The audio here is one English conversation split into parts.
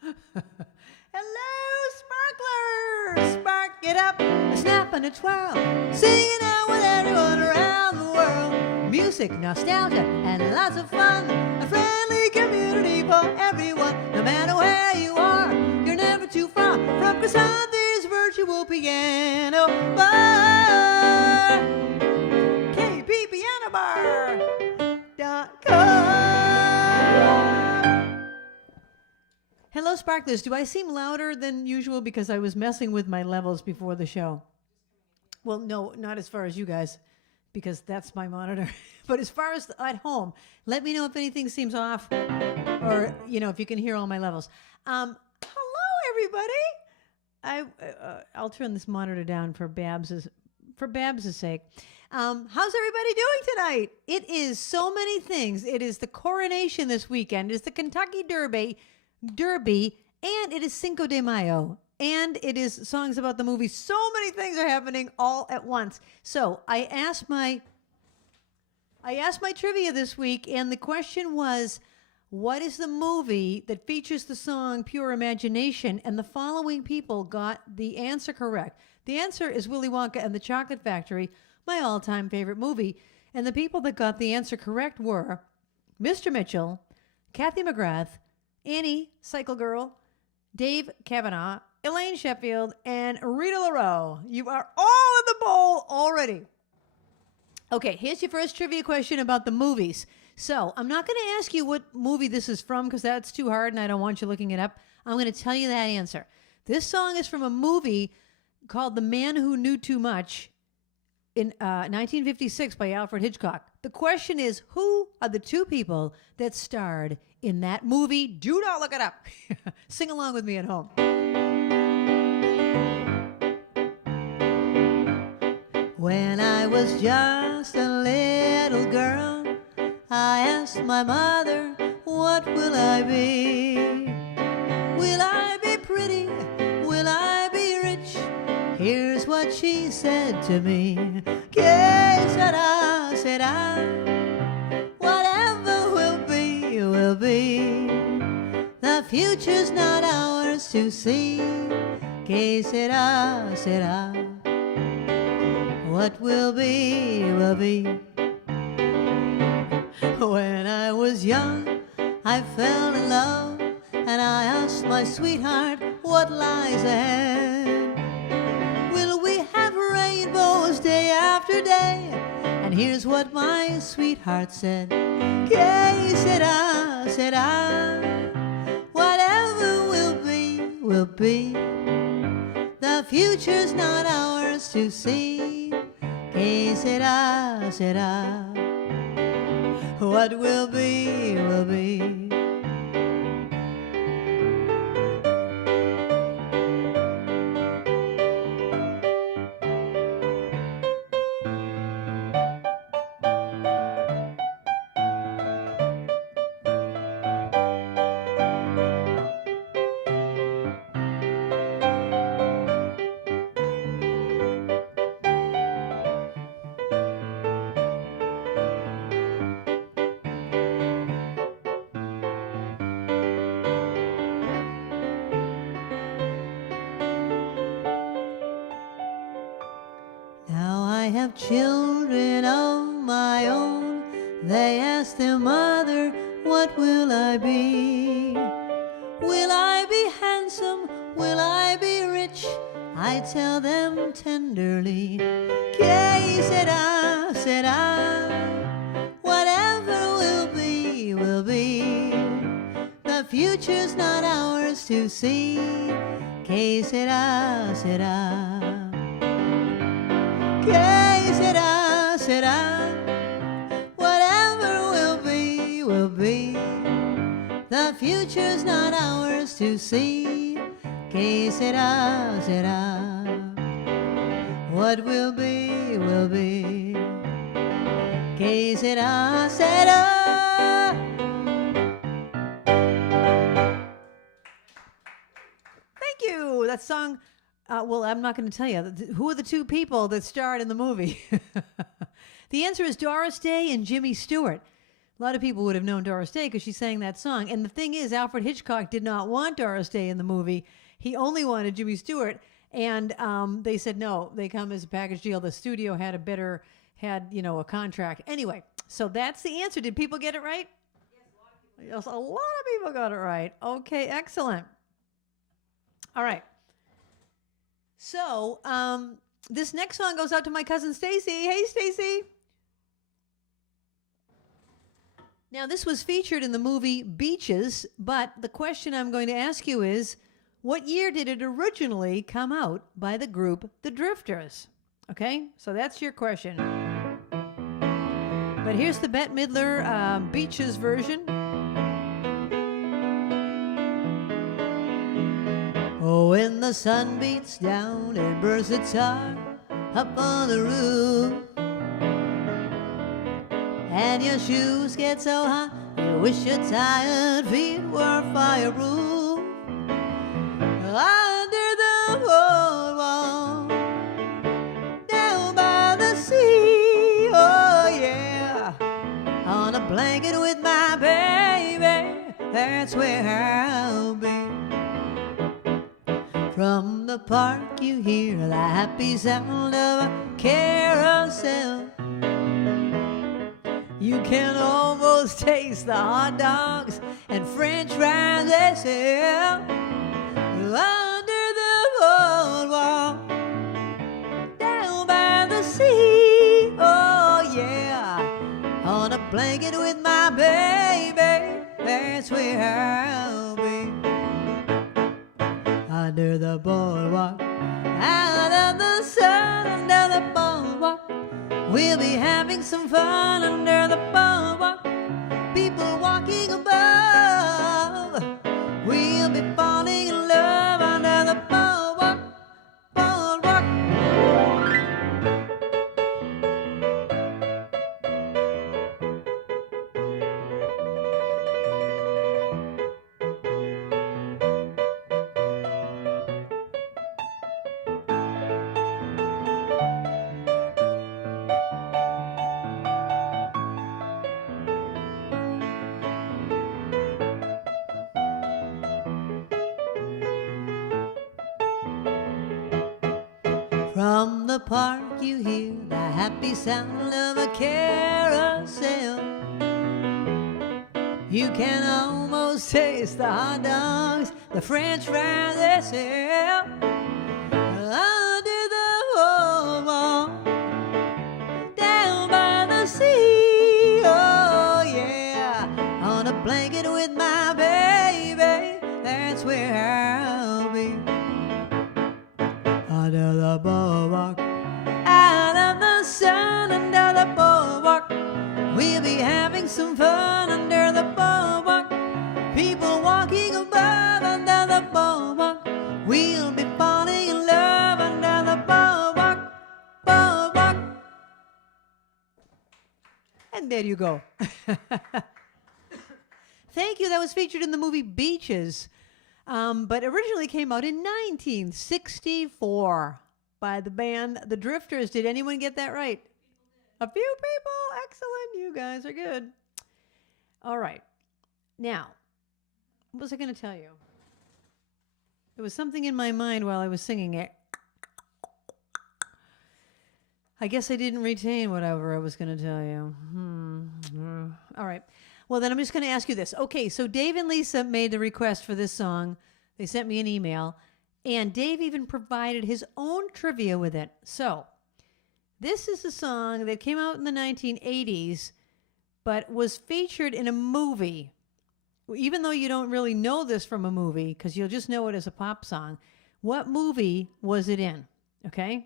Hello, sparklers! Spark it up, a snap and a twirl, singing out with everyone around the world. Music, nostalgia, and lots of fun. A friendly community for everyone. No matter where you are, you're never too far from Krisanthi's virtual piano bar. KPPianobar.com. Hello, sparklers. Do I seem louder than usual because I was messing with my levels before the show? Well, no, not as far as you guys, because that's my monitor. But as far as at home, let me know if anything seems off, or if you can hear all my levels. Hello, everybody. I'll turn this monitor down for Babs's sake. How's everybody doing tonight? It is so many things. It is the coronation this weekend. It is the Kentucky Derby, and it is Cinco de Mayo. And it is songs about the movie. So many things are happening all at once. So I asked my trivia this week, and the question was, what is the movie that features the song Pure Imagination? And the following people got the answer correct. The answer is Willy Wonka and the Chocolate Factory, my all-time favorite movie. And the people that got the answer correct were Mr. Mitchell, Kathy McGrath, Annie, Cycle Girl, Dave Kavanaugh, Elaine Sheffield, and Rita LaRoe. You are all in the bowl already. Okay, here's your first trivia question about the movies. So I'm not going to ask you what movie this is from because that's too hard and I don't want you looking it up. I'm going to tell you that answer. This song is from a movie called The Man Who Knew Too Much in 1956 by Alfred Hitchcock. The question is, who are the two people that starred in that movie? Do not look it up. Sing along with me at home. When I was just a little girl, I asked my mother, what will I be? Will I be pretty? Will I be rich? Here's what she said to me. Que sera, sera. Whatever will be, will be. The future's not ours to see. Que sera, sera. What will be, will be. When I was young, I fell in love, and I asked my sweetheart what lies ahead. Will we have rainbows day after day? And here's what my sweetheart said. Que sera, sera. Whatever will be, will be. The future's not ours to see. Que sera, sera. What will be, will be. Children of my own, they ask their mother, what will I be? Will I be handsome? Will I be rich? I tell them tenderly, que sera, sera. Whatever will be, will be. The future's not ours to see. Que sera, sera. Que sera, sera. Whatever will be, will be. The future's not ours to see. Que sera, sera. What will be, will be. Que sera, sera. Thank you. That song. Well, I'm not going to tell you. Who are the two people that starred in the movie? The answer is Doris Day and Jimmy Stewart. A lot of people would have known Doris Day because she sang that song. And the thing is, Alfred Hitchcock did not want Doris Day in the movie. He only wanted Jimmy Stewart. And they said no. They come as a package deal. The studio had a contract. Anyway, so that's the answer. Did people get it right? Yes, a lot of people got it right. Okay, excellent. All right. So this next song goes out to my cousin Stacy. Hey, Stacy. Now, this was featured in the movie Beaches, but the question I'm going to ask you is, what year did it originally come out by the group The Drifters? Okay, so that's your question. But here's the Bette Midler Beaches version. Oh, when the sun beats down and bursts its heart up on the roof, and your shoes get so hot, you wish your tired feet were fireproof. Under the boardwalk, down by the sea, oh yeah, on a blanket with my baby, that's where I'll be. From the park you hear the happy sound of a carousel. You can almost taste the hot dogs and french fries they sell. Under the boardwalk, down by the sea, oh yeah, on a blanket with my baby, that's where I'll be. Under the boardwalk, out of the sun, under the boardwalk, we'll be having some fun under the boardwalk. People walking above, we'll be falling in love under the boardwalk, boardwalk. From the park you hear the happy sound of a carousel. You can almost taste the hot dogs, the french fries they sell. Under the boardwalk, down by the sea, oh yeah, on a blanket with my baby, that's where I'll be. Under the boardwalk, out of the sun, under the boardwalk, we'll be having some fun under the boardwalk. People walking above under the boardwalk, we'll be falling in love under the boardwalk, boardwalk. And there you go. Thank you. That was featured in the movie Beaches. But originally came out in 1964 by the band The Drifters. Did anyone get that right? A few people. Excellent. You guys are good. All right. Now, what was I going to tell you? There was something in my mind while I was singing it. I guess I didn't retain whatever I was going to tell you. All right. Well, then I'm just going to ask you this. Okay, so Dave and Lisa made the request for this song. They sent me an email, and Dave even provided his own trivia with it. So this is a song that came out in the 1980s, but was featured in a movie. Even though you don't really know this from a movie, because you'll just know it as a pop song, what movie was it in? Okay?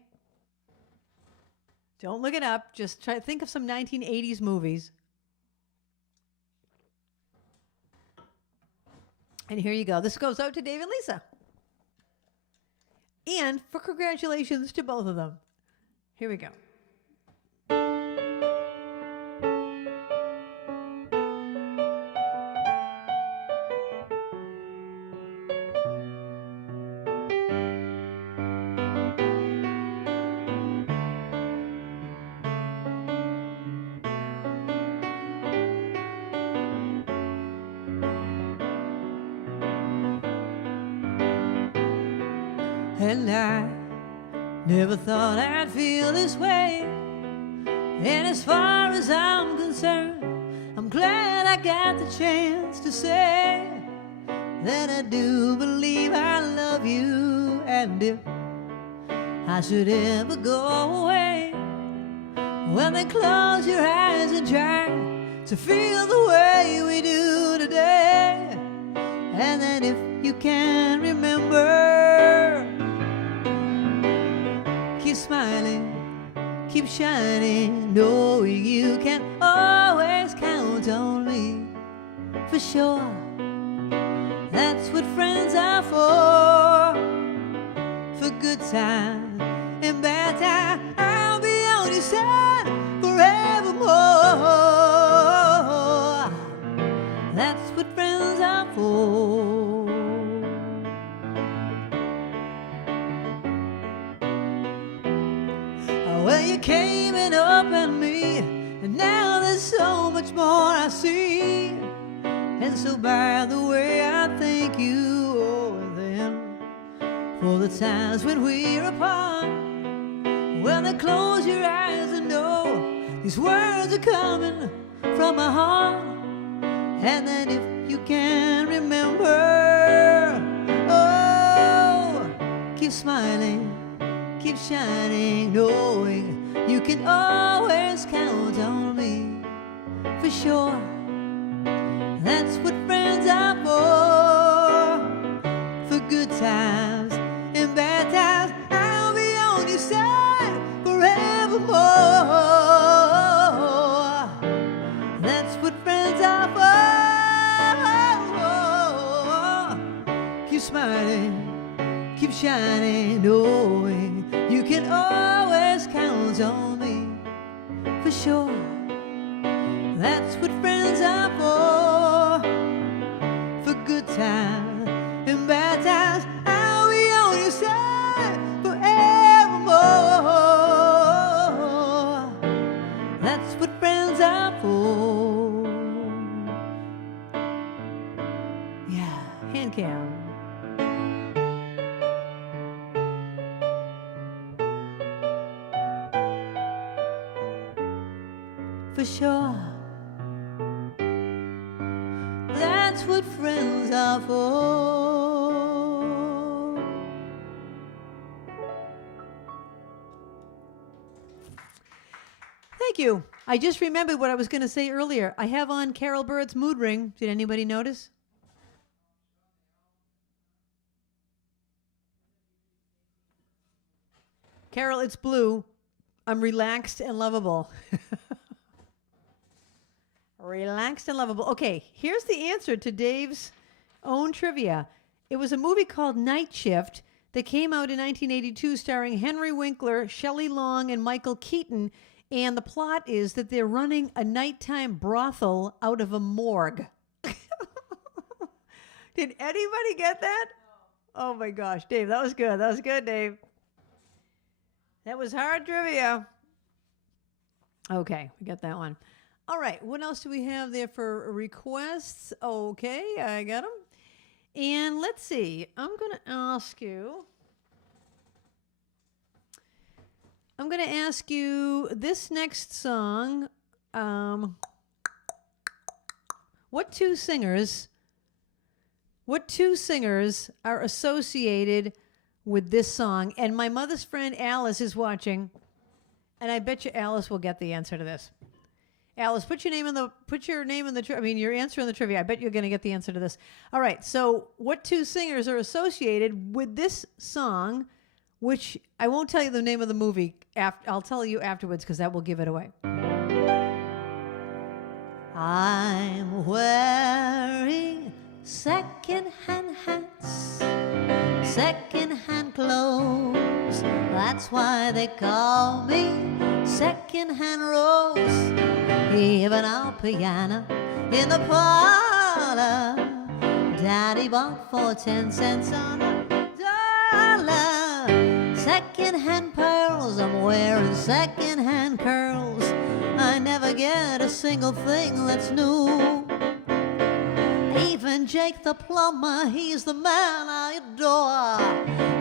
Don't look it up. Just try to think of some 1980s movies. And here you go. This goes out to Dave and Lisa. And for congratulations to both of them. Here we go. And I never thought I'd feel this way. And as far as I'm concerned, I'm glad I got the chance to say that I do believe I love you. And if I should ever go away, well, then close your eyes and try to feel the way we do today. And then if you can remember, keep smiling, keep shining, knowing you can always count on me. For sure, that's what friends are for good times and bad times. I'll be on your side forevermore. That's what friends are for. Well, you came and opened me, and now there's so much more I see. And so by the way, I thank you, oh, and then for the times when we're apart. Well, then close your eyes and know these words are coming from my heart. And then if you can remember, oh, keep smiling, keep shining, knowing you can always count on me. For sure, that's what friends are for good times and bad times. I'll be on your side forevermore. That's what friends are for. Keep smiling, keep shining, knowing you can always count on me. For sure, that's what friends are for good times and bad times. I'll be on your side forevermore. That's what friends are for. Yeah, hand cam. For sure, that's what friends are for. Thank you. I just remembered what I was going to say earlier. I have on Carol Bird's mood ring. Did anybody notice? Carol, it's blue. I'm relaxed and lovable. Relaxed and lovable. Okay, here's the answer to Dave's own trivia. It was a movie called Night Shift that came out in 1982 starring Henry Winkler, Shelley Long, and Michael Keaton. And the plot is that they're running a nighttime brothel out of a morgue. Did anybody get that? Oh my gosh, Dave, that was good. That was good, Dave. That was hard trivia. Okay, we got that one. All right, what else do we have there for requests? Okay, I got them. And let's see, I'm going to ask you this next song. What two singers are associated with this song? And my mother's friend Alice is watching, and I bet you Alice will get the answer to this. Alice, put your answer in the trivia. I bet you're going to get the answer to this. All right. So, what two singers are associated with this song? Which I won't tell you the name of the movie. I'll tell you afterwards because that will give it away. I'm wearing second-hand hats, second-hand clothes. That's why they call me Second-Hand Rose. Even our piano in the parlor, Daddy bought for 10 cents on the dollar. Second-hand pearls, I'm wearing second-hand curls. I never get a single thing that's new. Even Jake the plumber, he's the man I door.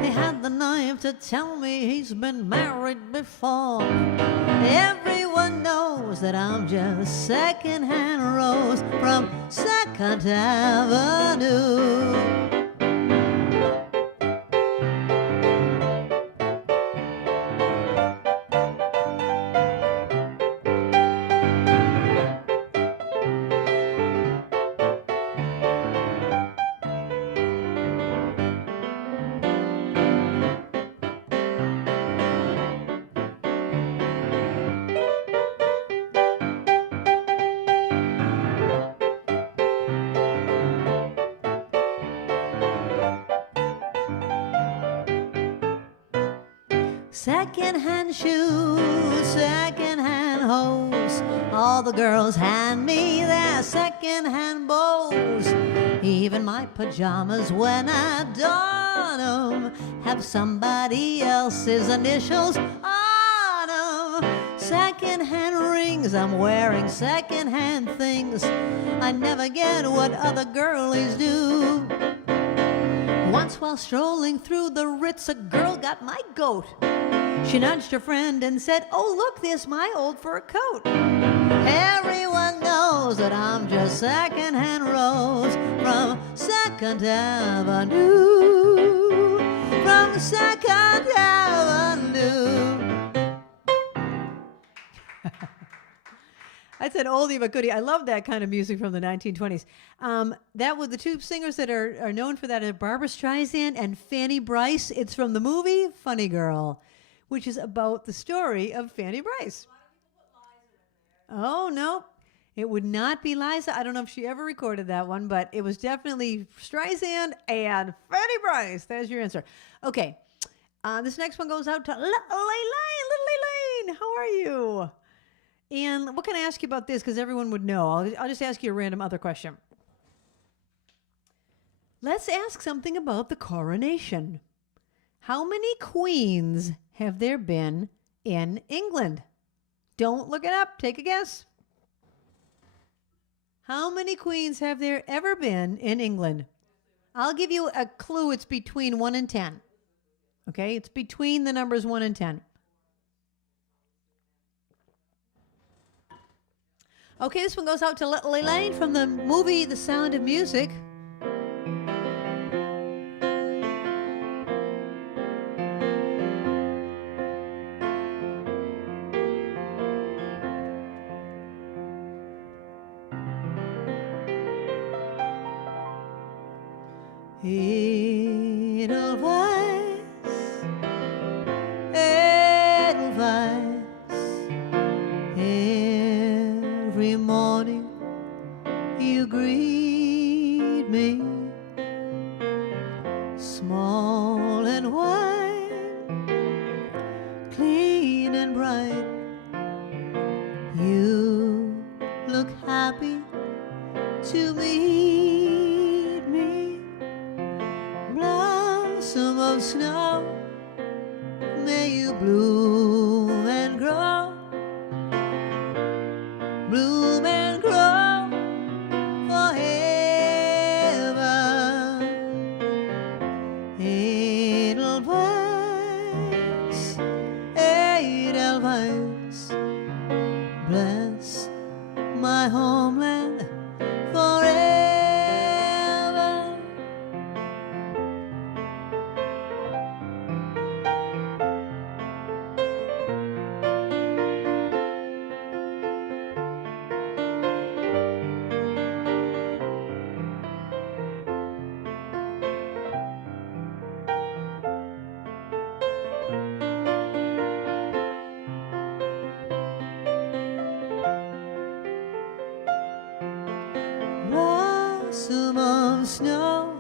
He had the nerve to tell me he's been married before. Everyone knows that I'm just secondhand rose from Second Avenue. Second-hand shoes, second-hand hose. All the girls hand me their second-hand bows. Even my pajamas, when I don 'em, have somebody else's initials on 'em. Second-hand rings, I'm wearing second-hand things. I never get what other girlies do. Once while strolling through the Ritz, a girl got my goat. She nudged her friend and said, "Oh, look, there's my old fur coat." Everyone knows that I'm just second-hand rose from Second Avenue. From Second Avenue. That's an oldie but goodie. I love that kind of music from the 1920s. That was the two singers that are known for that are Barbra Streisand and Fanny Brice. It's from the movie Funny Girl, which is about the story of Fanny Brice. Oh, no. It would not be Liza. I don't know if she ever recorded that one, but it was definitely Streisand and Fanny Brice. There's your answer. Okay. This next one goes out to Little Elaine. How are you? And what can I ask you about this? Because everyone would know. I'll just ask you a random other question. Let's ask something about the coronation. How many queens have there been in England? Don't look it up. Take a guess. How many queens have there ever been in England? I'll give you a clue. It's between 1 and 10. Okay? It's between the numbers 1 and 10. Okay, this one goes out to Little Elaine from the movie The Sound of Music. Edelweiss, every morning you greet me, small and white, clean and bright. You look happy to meet me. Blossom of snow, may you bloom and grow, bloom and grow forever. Edelweiss, Edelweiss, bless my homeland forever. Blossom of snow,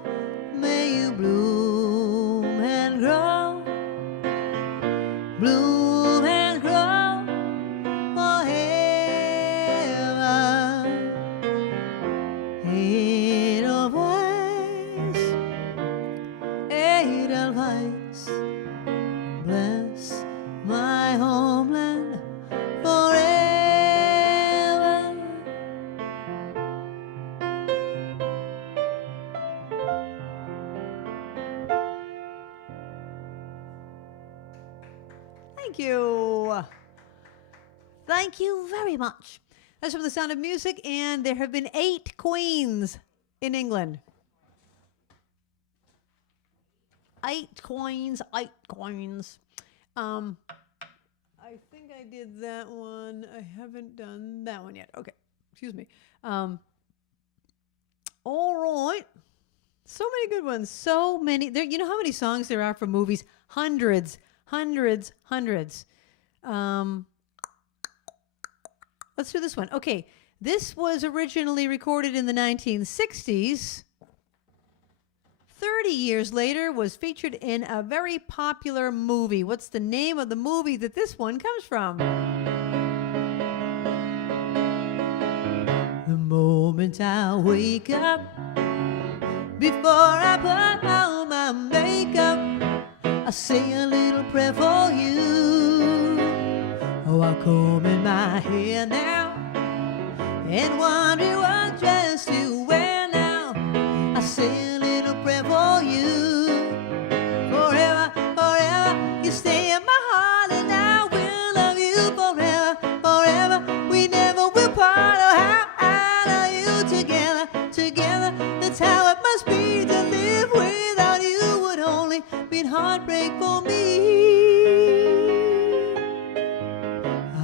may you bloom and grow, bloom and grow forever. Edelweiss, Edelweiss, bless my homeland forever. Thank you. Thank you very much. That's from The Sound of Music, and there have been 8 queens in England. 8 queens, 8 queens. I think I did that one. I haven't done that one yet. Okay, excuse me. All right. So many good ones. So many. There. You know how many songs there are for movies? Hundreds, hundreds, hundreds. Let's do this one. Okay, this was originally recorded in the 1960s. 30 years later, was featured in a very popular movie. What's the name of the movie that this one comes from? The moment I wake up, before I put on my makeup, I say a little prayer for you. Oh, I comb in my hair now and wonder what dress to wear now. I say a little prayer for you. Forever, forever, you stay in my heart, and I will love you forever, forever. We never will part. Oh, how I love you together, together. That's how it must be to live without you. Would only be heartbreak for me.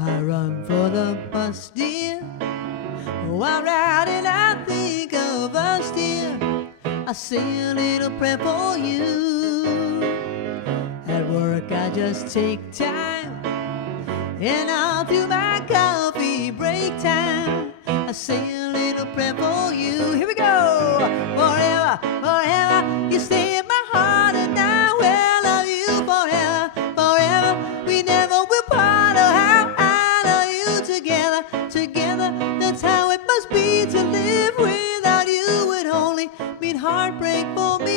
I run for the bus, dear. Oh, I ride and I think of us, dear. I say a little prayer for you. At work I just take time, and all through my coffee break time, I say a little prayer for you. Here we go. Forever, forever, you stay in my heart, and I will love you forever, forever. We never will part. Oh, how I love you together, together. That's how it must be to live without you. Would only mean heartbreak for me.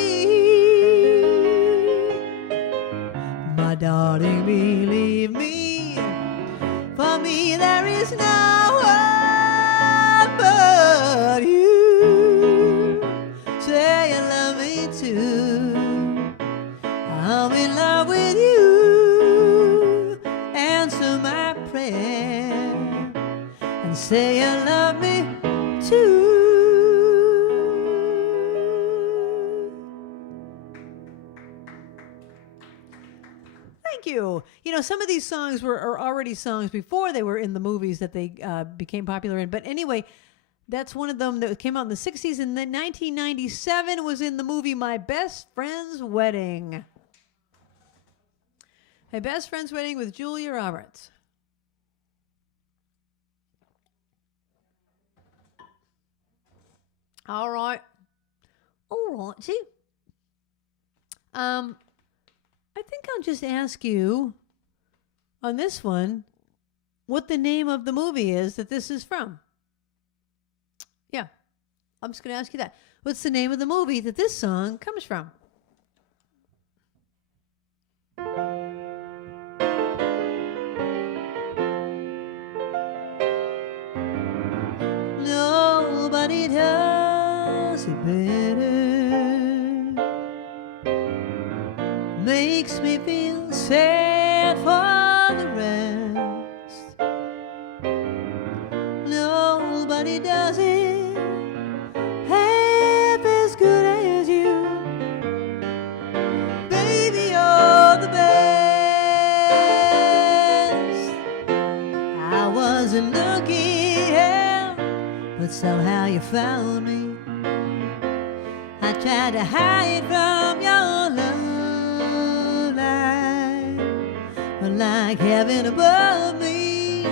My darling, believe me, for me there is no one but you. Say you love me too. I'm in love with you. Answer my prayer and say you love me too. Thank you. You know, some of these songs are already songs before they were in the movies that they became popular in. But anyway, that's one of them that came out in the 60s. And then 1997 was in the movie My Best Friend's Wedding. My Best Friend's Wedding with Julia Roberts. All right. All right. See? I think I'll just ask you on this one what the name of the movie is that this is from. Yeah. I'm just going to ask you that. What's the name of the movie that this song comes from? Nobody does it better. Makes me feel sad for the rest. Nobody does it half as good as you. Baby, you're the best. I wasn't looking, but somehow you found me. I tried to hide from your love, but like heaven above me,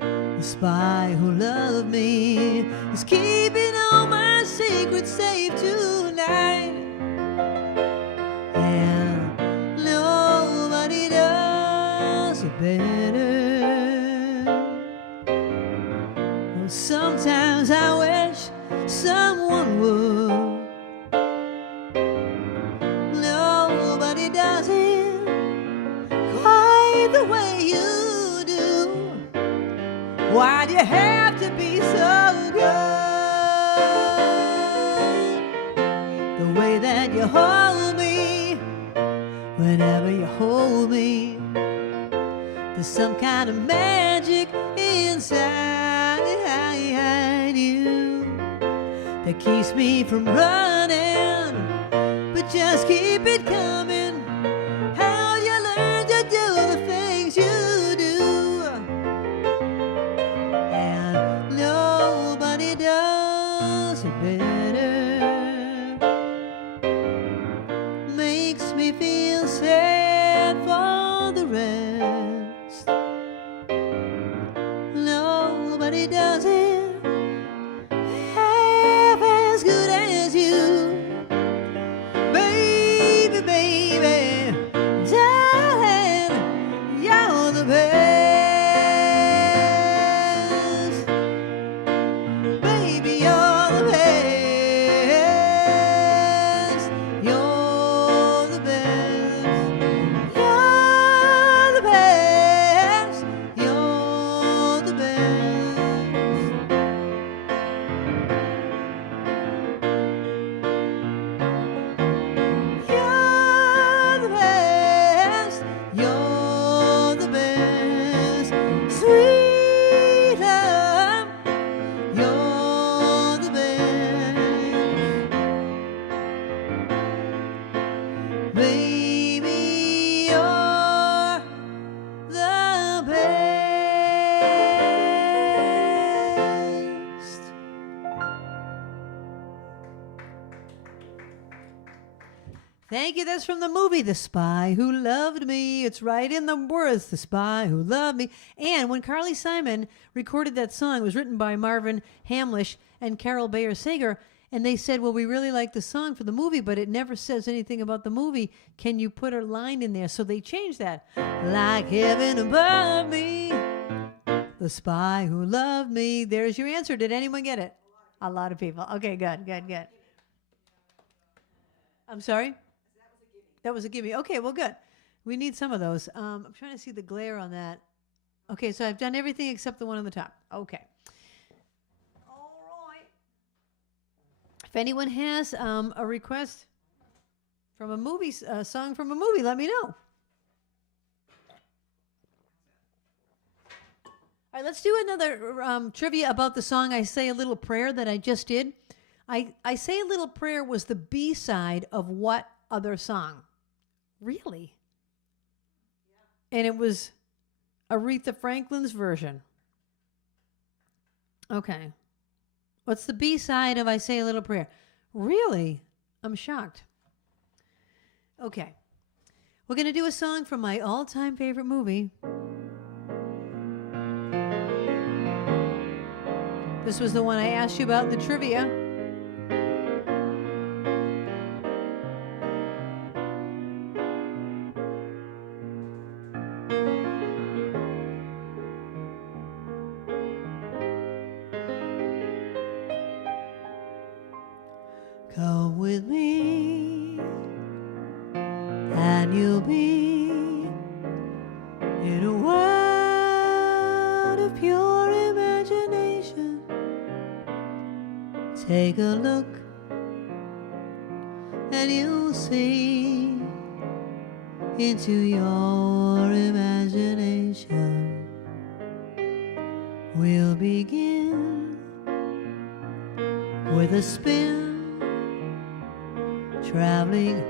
the spy who loved me is keeping all my secrets safe tonight. And nobody does it better. Oh, sometimes I wish someone would. Nobody does it quite the way you do. Why do you have to be so good? The way that you hold me, whenever you hold me, There's some kind of magic inside you that keeps me from running, but just keep it coming. How you learn to do the things you do, and nobody does it better. Makes me feel sad for the rest. Nobody does it half as good as you. Baby, baby, darling, you're the best. Baby, you're the best. You're the best. You're the best. You're the best. You're the best. You're the best. Sweet love, you're the best. Baby, you're the best. Thank you. That's from the movie The Spy Who Loved Me. It's right in the words, The Spy Who Loved Me. And when Carly Simon recorded that song, it was written by Marvin Hamlish and Carol Bayer Sager. And they said, well, we really like the song for the movie, but it never says anything about the movie. Can you put a line in there? So they changed that. Like heaven above me, the spy who loved me. There's your answer. Did anyone get it? A lot of people. Okay, good. I'm sorry? That was a gimme. Okay, well, good. We need some of those. I'm trying to see the glare on that. Okay, so I've done everything except the one on the top. Okay. All right. If anyone has a request from a movie, song from a movie, let me know. All right, let's do another trivia about the song I Say a Little Prayer that I just did. I Say a Little Prayer was the B-side of what other song? Really? Yeah. And it was Aretha Franklin's version. Okay. What's the B-side of I Say a Little Prayer? Really? I'm shocked. Okay. We're going to do a song from my all-time favorite movie. This was the one I asked you about in the trivia. Come with me, and you'll be in a world of pure imagination. Take a look, and you'll see into your imagination. We'll begin with a spin, traveling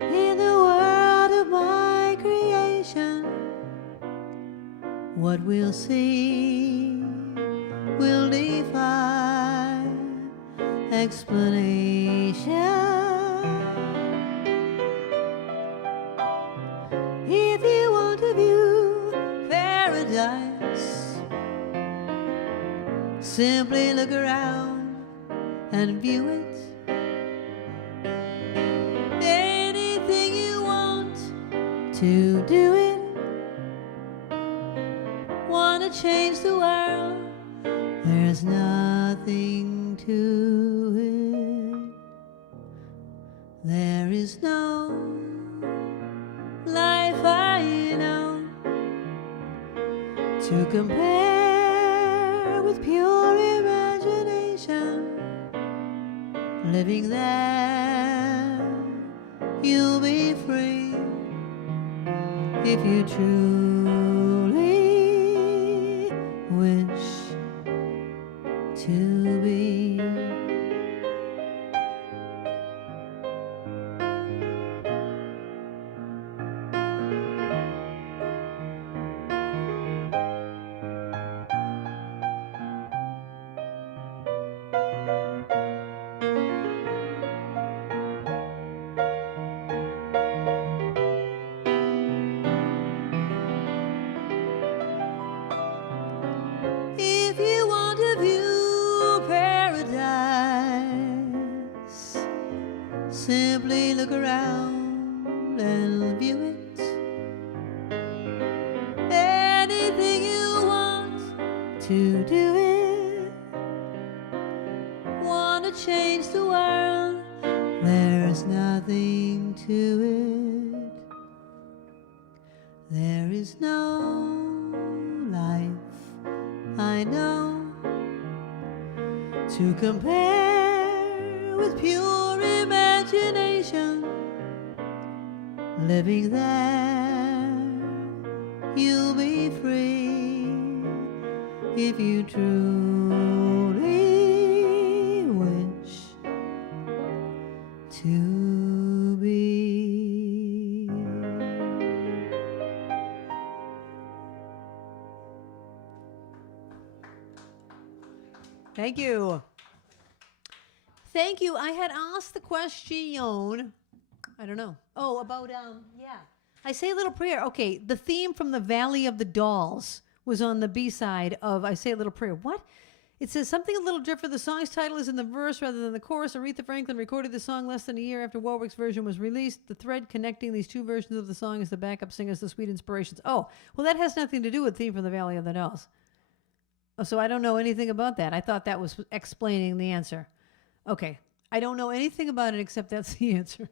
in the world of my creation. What we'll see will defy explanation. If you want to view paradise, simply look around and view it. To do it, wanna change the world, there's nothing to it. There is no life I know to compare with pure imagination. Living there, you'll be free. If you truly simply look around and view it. Anything you want to do it. Want to change the world, there's nothing to it. There is no life I know to compare with pure imagination. Living there, you'll be free if you truly wish to be. Thank you. Thank you. I had asked the question, I don't know. Oh, about, yeah. I Say a Little Prayer. Okay, the theme from the Valley of the Dolls was on the B-side of I Say a Little Prayer. What? It says something a little different. The song's title is in the verse rather than the chorus. Aretha Franklin recorded the song less than a year after Warwick's version was released. The thread connecting these two versions of the song is the backup singers, the sweet inspirations. Oh, well, that has nothing to do with theme from the Valley of the Dolls. Oh, so I don't know anything about that. I thought that was explaining the answer. Okay. I don't know anything about it except that's the answer.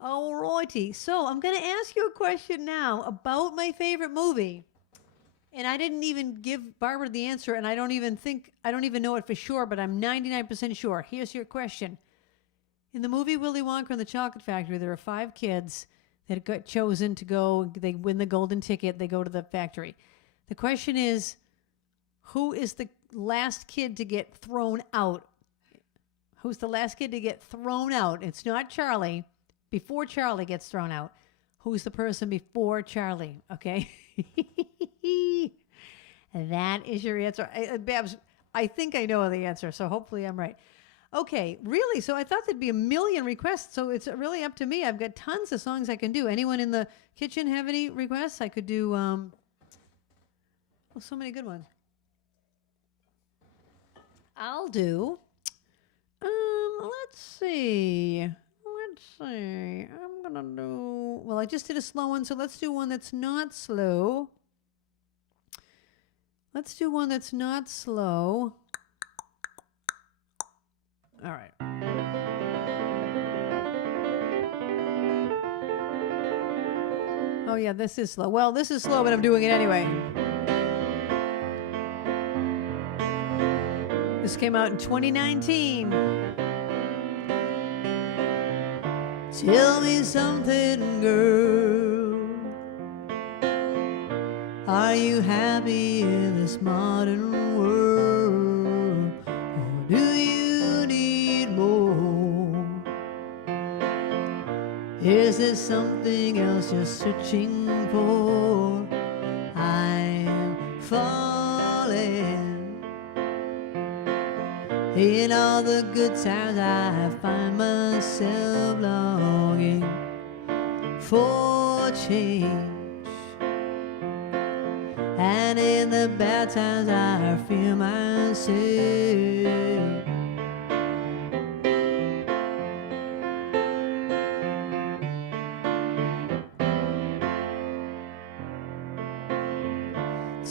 All righty. So I'm going to ask you a question now about my favorite movie. And I didn't even give Barbara the answer, and I don't even know it for sure, but I'm 99% sure. Here's your question. In the movie Willy Wonka and the Chocolate Factory, there are 5 kids that got chosen to go. They win the golden ticket. They go to the factory. The question is, who is the last kid to get thrown out? Who's the last kid to get thrown out? It's not Charlie. Before Charlie gets thrown out, who's the person before Charlie? Okay? That is your answer. Babs, I think I know the answer, so hopefully I'm right. Okay, really? So I thought there'd be a million requests, so it's really up to me. I've got tons of songs I can do. Anyone in the kitchen have any requests? I could do, so many good ones. I'll do, let's see. I'm going to do, well, I just did a slow one, so let's do one that's not slow. Let's do one that's not slow. All right. Oh, yeah, this is slow. Well, this is slow, but I'm doing it anyway. This came out in 2019. Tell me something, girl. Are you happy in this modern world? Or do you need more? Is there something else you're searching for? I'm falling. In all the good times I find myself longing for change. And in the bad times I feel myself.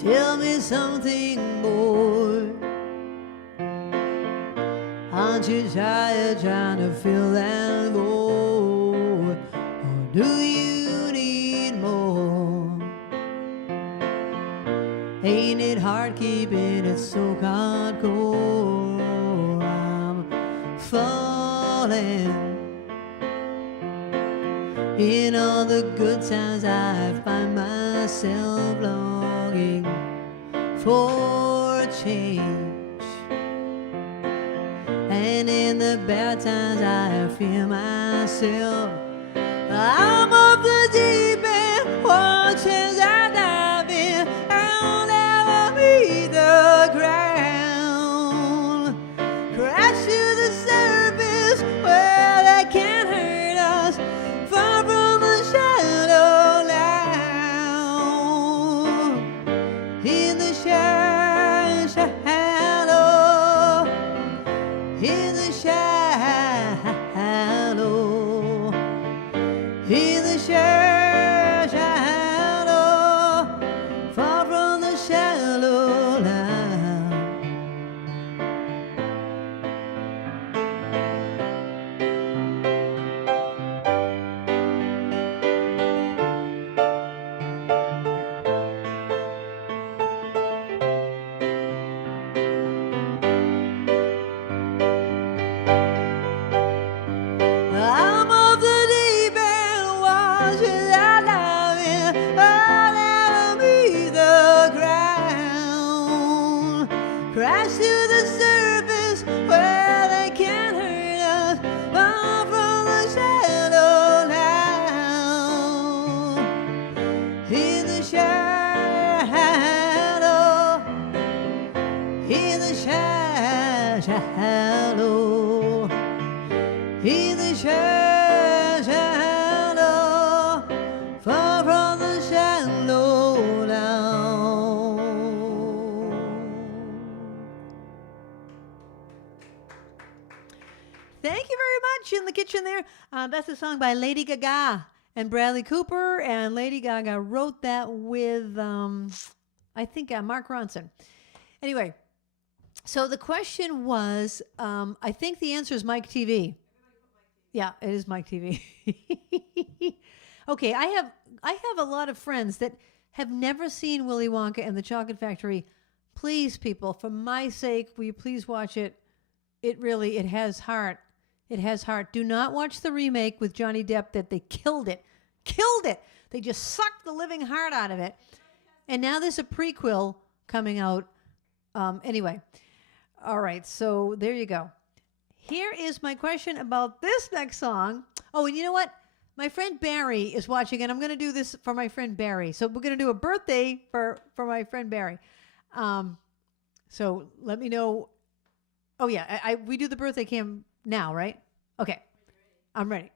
Tell me something more. Aren't you tired trying to fill that void? Or do you need more? Ain't it hard keeping it so hardcore? I'm falling. In all the good times I find myself longing for change. And in the bad times I feel myself. I'm off the deep end, watching I dive in. I'll never meet the ground. Crash to the surface where they can't hurt us. Far from the shadow now. In the shadow. In the shadow. crash to the surface where they can't hurt us, far from the shadow now, in the shadow, in the shadow, in the shadow, far from the shadow now. Thank you very much in the kitchen there. That's a song by Lady Gaga and Bradley Cooper, and Lady Gaga wrote that with, I think, Mark Ronson. Anyway, so the question was, I think the answer is Mike TV. Yeah, it is Mike TV. Okay, I have a lot of friends that have never seen Willy Wonka and the Chocolate Factory. Please, people, for my sake, will you please watch it? It has heart. It has heart. Do not watch the remake with Johnny Depp that they killed it. Killed it. They just sucked the living heart out of it. And now there's a prequel coming out. Anyway. All right, so there you go. Here is my question about this next song. Oh, and you know what? My friend Barry is watching, and I'm going to do this for my friend Barry. So we're going to do a birthday for my friend Barry. So let me know. Oh, yeah, we do the birthday cam now, right? Okay, I'm ready.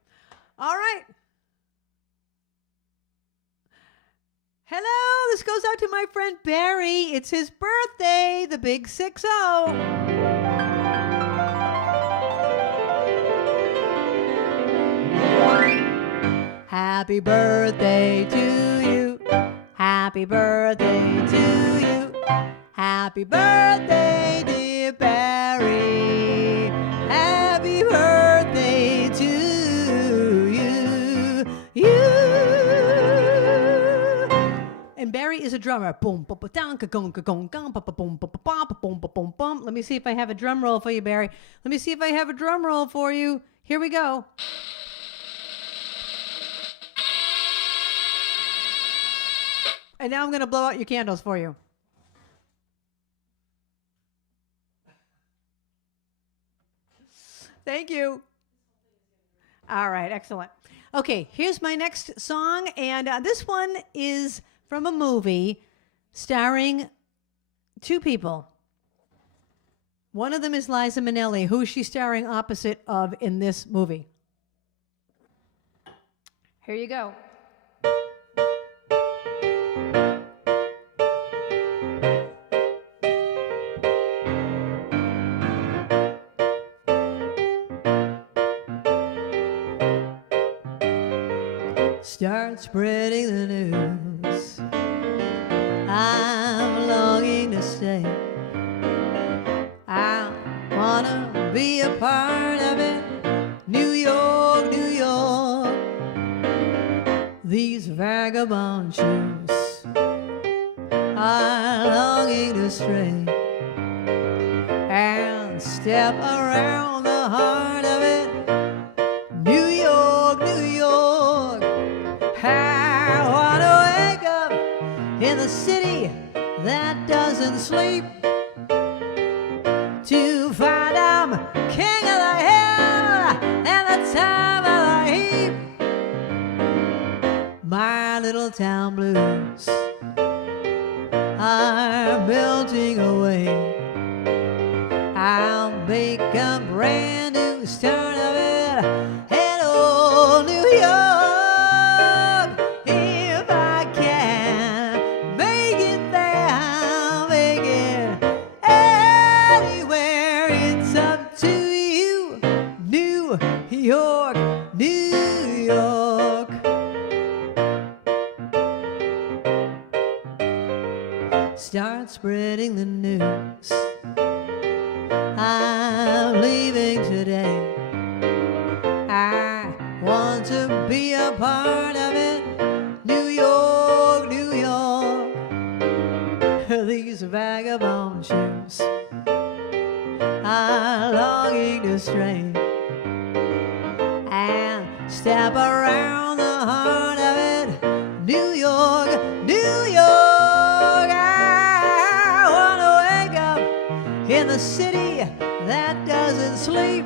All right. Hello, this goes out to my friend Barry. It's his birthday, the big 6-0. Happy birthday to you. Happy birthday to you. Happy birthday, dear Barry. Happy birthday to you. And Barry is a drummer. Boom, boom, boom, down, gong, gong, gong, boom, boom, boom, boom, boom, boom. Let me see if I have a drum roll for you, Barry. Let me see if I have a drum roll for you. Here we go. And now I'm going to blow out your candles for you. Thank you. All right, excellent. Okay, here's my next song, and this one is from a movie starring two people. One of them is Liza Minnelli, who she's starring opposite of in this movie. Here you go. Start spreading the news. I'm longing to stay. I wanna be a part of it. New York, New York. These vagabond shoes are longing to stray and step around the heart of it. New York, New York. I wanna wake up in the city that doesn't sleep, to find I'm king of the hill and the time of the heap. My little town blues are melting away. I'll make a brand new start of it in old New York. If I can make it there, I'll make it anywhere. It's up to you. New York, New York. Start spreading the news. I'm leaving today. I want to be a part of it. New York, New York. These vagabond shoes are longing to stray and step around the heart of it. New York, New York. I wanna wake up a city that doesn't sleep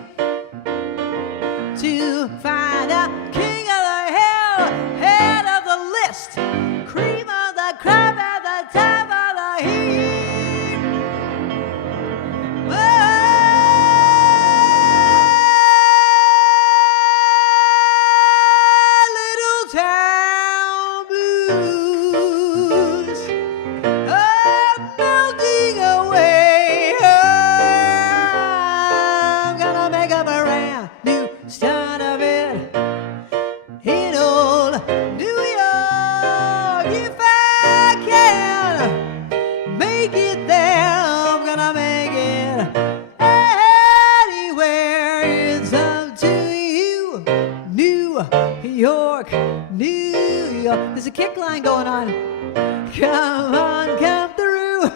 to find out king of the hill, head of the list, cream of the crop at the top of the heap. My little town blues are melting away. I'm gonna make up a brand new start of it in old New York. If I can make it there, I'm gonna make it anywhere. It's up to you, New York, New York. There's a kick line going on. Come on, come through,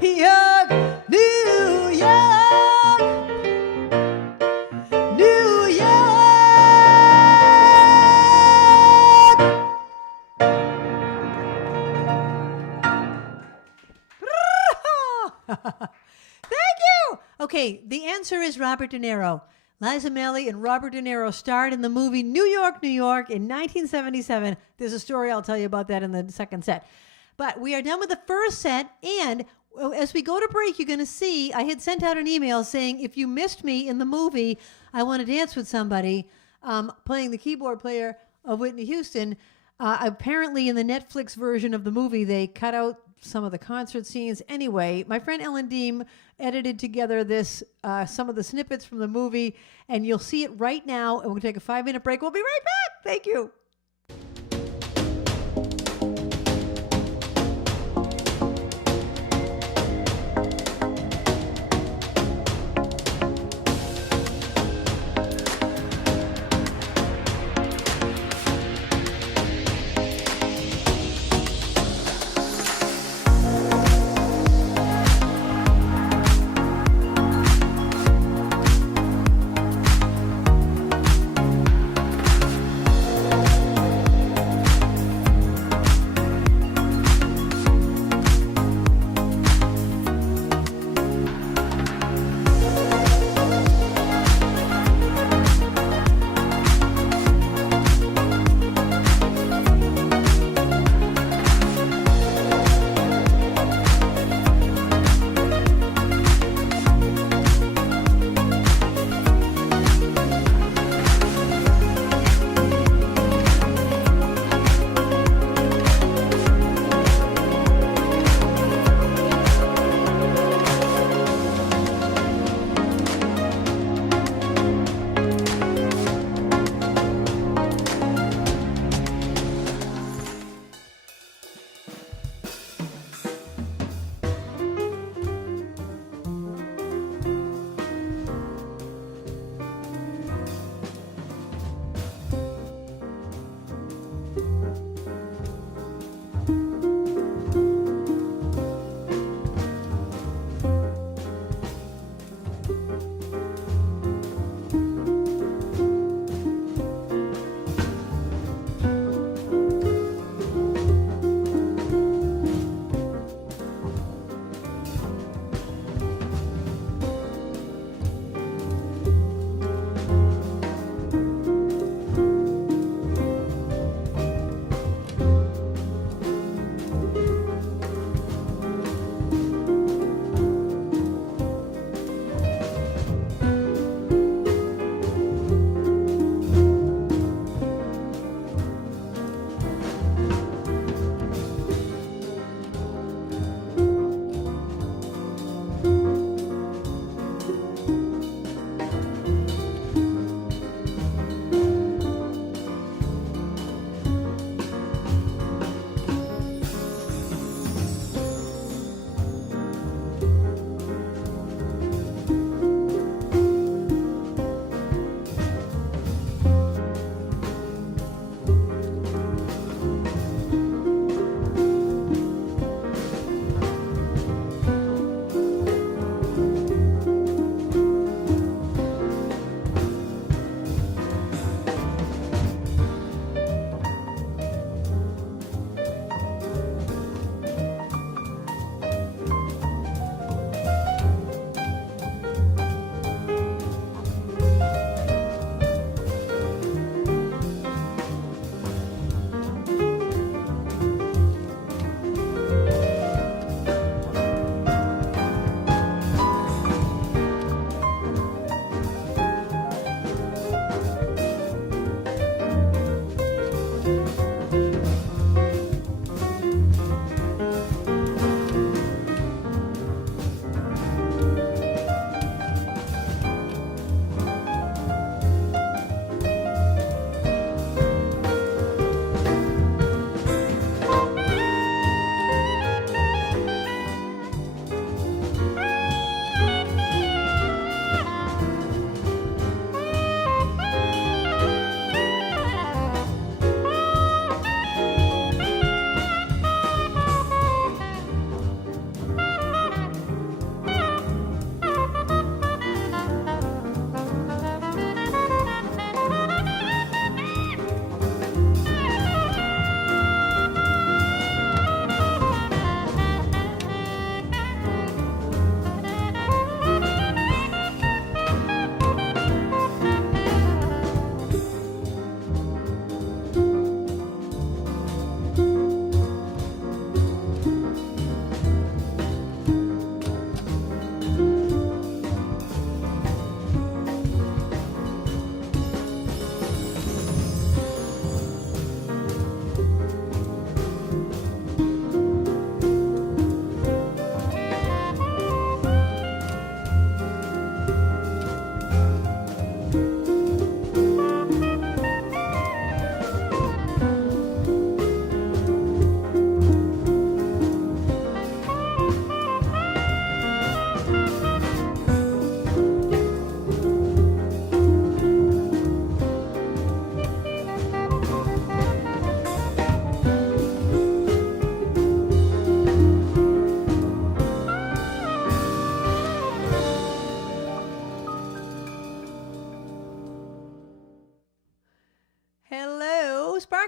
New York, New York, New York. Thank you. Okay, the answer is Robert De Niro. Liza Minnelli and Robert De Niro starred in the movie New York, New York in 1977. There's a story I'll tell you about that in the second set. But we are done with the first set, and as we go to break, you're going to see I had sent out an email saying if you missed me in the movie, I Want to Dance with Somebody, playing the keyboard player of Whitney Houston. Apparently in the Netflix version of the movie, they cut out some of the concert scenes. Anyway, my friend Ellen Deem edited together this, some of the snippets from the movie, and you'll see it right now, and we'll take a 5-minute break. We'll be right back. Thank you.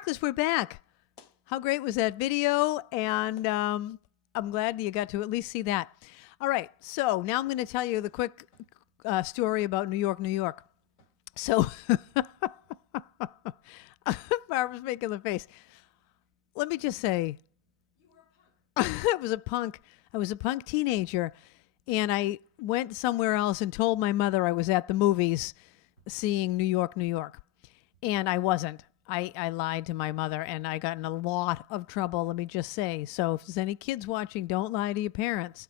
Sparklers, we're back. How great was that video? And I'm glad you got to at least see that. All right, so now I'm going to tell you the quick story about New York, New York. So Barbara's making the face. Let me just say, I was a punk. I was a punk teenager, and I went somewhere else and told my mother I was at the movies seeing New York, New York. And I wasn't. I lied to my mother, and I got in a lot of trouble, let me just say. So if there's any kids watching, don't lie to your parents.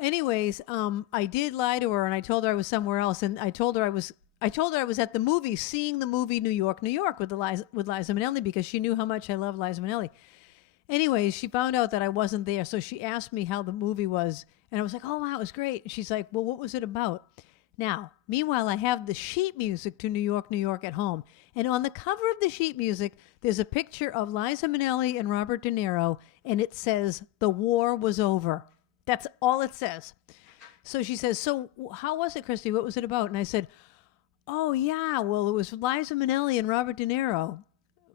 Anyways, I did lie to her, and I told her I was somewhere else, and I told her I was at the movies seeing the movie New York, New York with Liza Minnelli, because she knew how much I love Liza Minnelli. Anyways, she found out that I wasn't there, so she asked me how the movie was, and I was like, oh, wow, it was great. And she's like, well, what was it about? Now, meanwhile, I have the sheet music to New York, New York at home. And on the cover of the sheet music, there's a picture of Liza Minnelli and Robert De Niro, and it says, the war was over. That's all it says. So she says, so how was it, Christy? What was it about? And I said, oh, yeah, well, it was Liza Minnelli and Robert De Niro.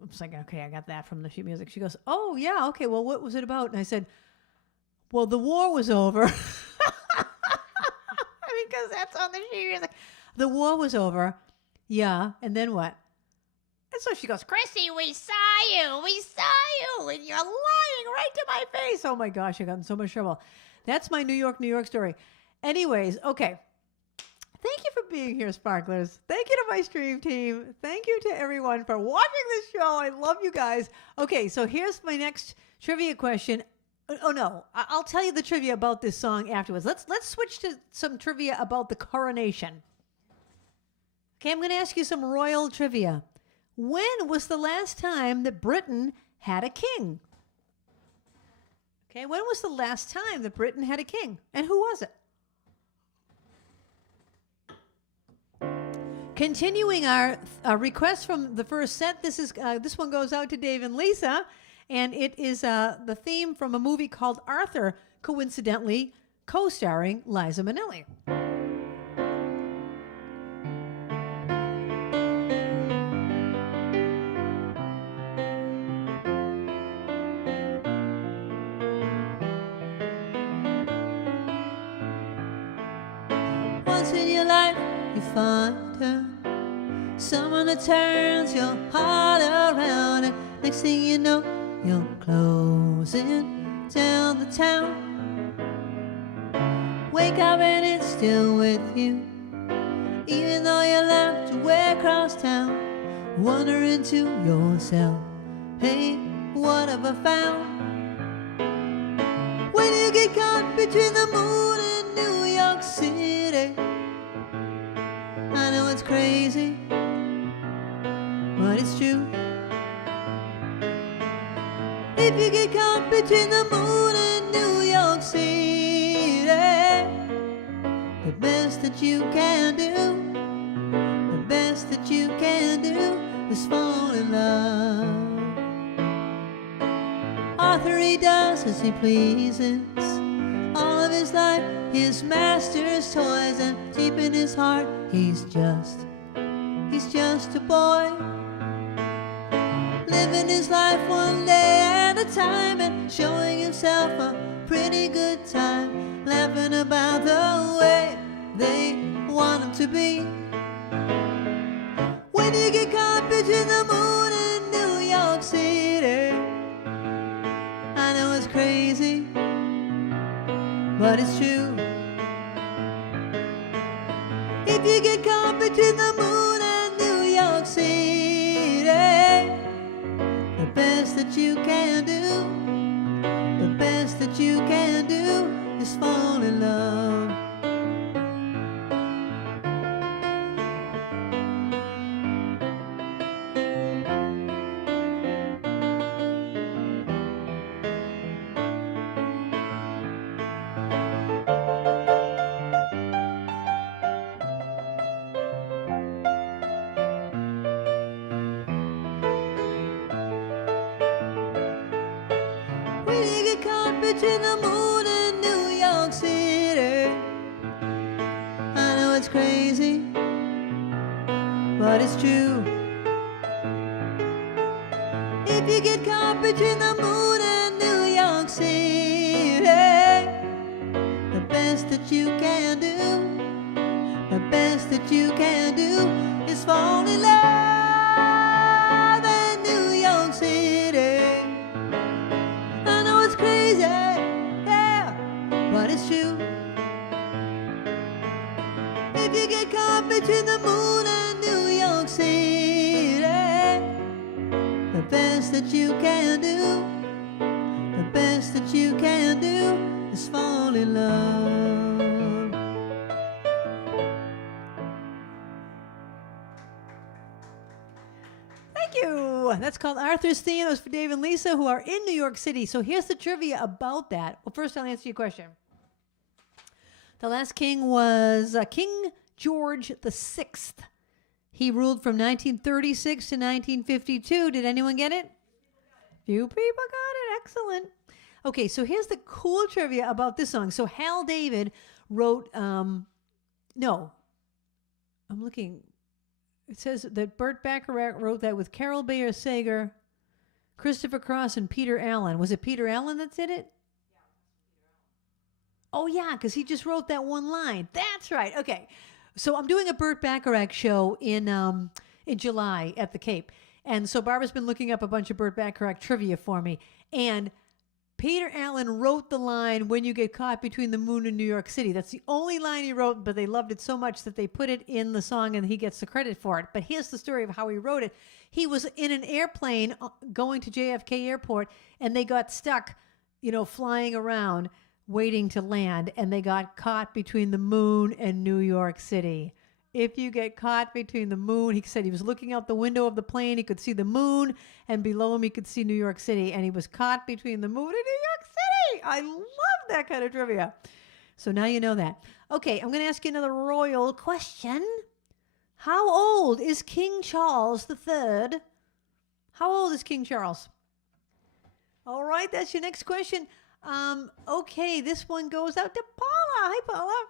I was like, okay, I got that from the sheet music. She goes, oh, yeah, okay, well, what was it about? And I said, well, the war was over. Because that's on the sheet music. The war was over. Yeah, and then what? And so she goes, Chrissy, we saw you, and you're lying right to my face. Oh my gosh, I got in so much trouble. That's my New York, New York story. Anyways, okay. Thank you for being here, Sparklers. Thank you to my stream team. Thank you to everyone for watching this show. I love you guys. Okay, so here's my next trivia question. Oh no, I'll tell you the trivia about this song afterwards. Let's switch to some trivia about the coronation. Okay, I'm going to ask you some royal trivia. When was the last time that Britain had a king? Okay, when was the last time that Britain had a king? And who was it? Continuing our request from the first set, this one goes out to Dave and Lisa. And it is the theme from a movie called Arthur, coincidentally co-starring Liza Minnelli. Once in your life, you find her, someone that turns your heart around, and next thing you know, you're closing down the town. Wake up and it's still with you, even though you left way across town. Wondering to yourself, hey, what have I found? When you get caught between the moon and New York City, I know it's crazy, but it's true. If you get caught between the moon and New York City, the best that you can do, the best that you can do is fall in love. Arthur, he does as he pleases, all of his life his master's toys, and deep in his heart he's just a boy, living his life one day at a time and showing himself a pretty good time, laughing about the way they want him to be. When you get caught between the moon and New York City, I know it's crazy, but it's true. If you get caught between the moon and New York City, the best that you can do, the best that you can do is fall in love. Between the moon and New York City, I know it's crazy, but it's true. between the moon and New York City. The best that you can do, the best that you can do is fall in love in New York City. I know it's crazy, yeah, but it's true. If you get caught between the moon and New York City, the best that you can do, the best that you can do is fall in love. Thank you. That's called Arthur's Theme. That was for Dave and Lisa, who are in New York City. So here's the trivia about that. Well, first I'll answer your question. The last king was King George VI. He ruled from 1936 to 1952. Did anyone get it? Few people got it. Excellent. Okay, so here's the cool trivia about this song. So Hal David wrote, no, I'm looking. It says that Burt Bacharach wrote that with Carol Bayer Sager, Christopher Cross, and Peter Allen. Was it Peter Allen that did it? Oh, yeah, because he just wrote that one line. That's right. Okay. So I'm doing a Burt Bacharach show in July at the Cape. And so Barbara's been looking up a bunch of Burt Bacharach trivia for me. And Peter Allen wrote the line, "When you get caught between the moon and New York City." That's the only line he wrote, but they loved it so much that they put it in the song and he gets the credit for it. But here's the story of how he wrote it. He was in an airplane going to JFK Airport, and they got stuck, flying around, waiting to land, and they got caught between the moon and New York City. If you get caught between the moon, he said he was looking out the window of the plane, he could see the moon, and below him he could see New York City, and he was caught between the moon and New York City. I love that kind of trivia. So now you know that. Okay, I'm going to ask you another royal question. How old is King Charles III? How old is King Charles? All right, that's your next question. Okay, this one goes out to Paula. Hi, Paula.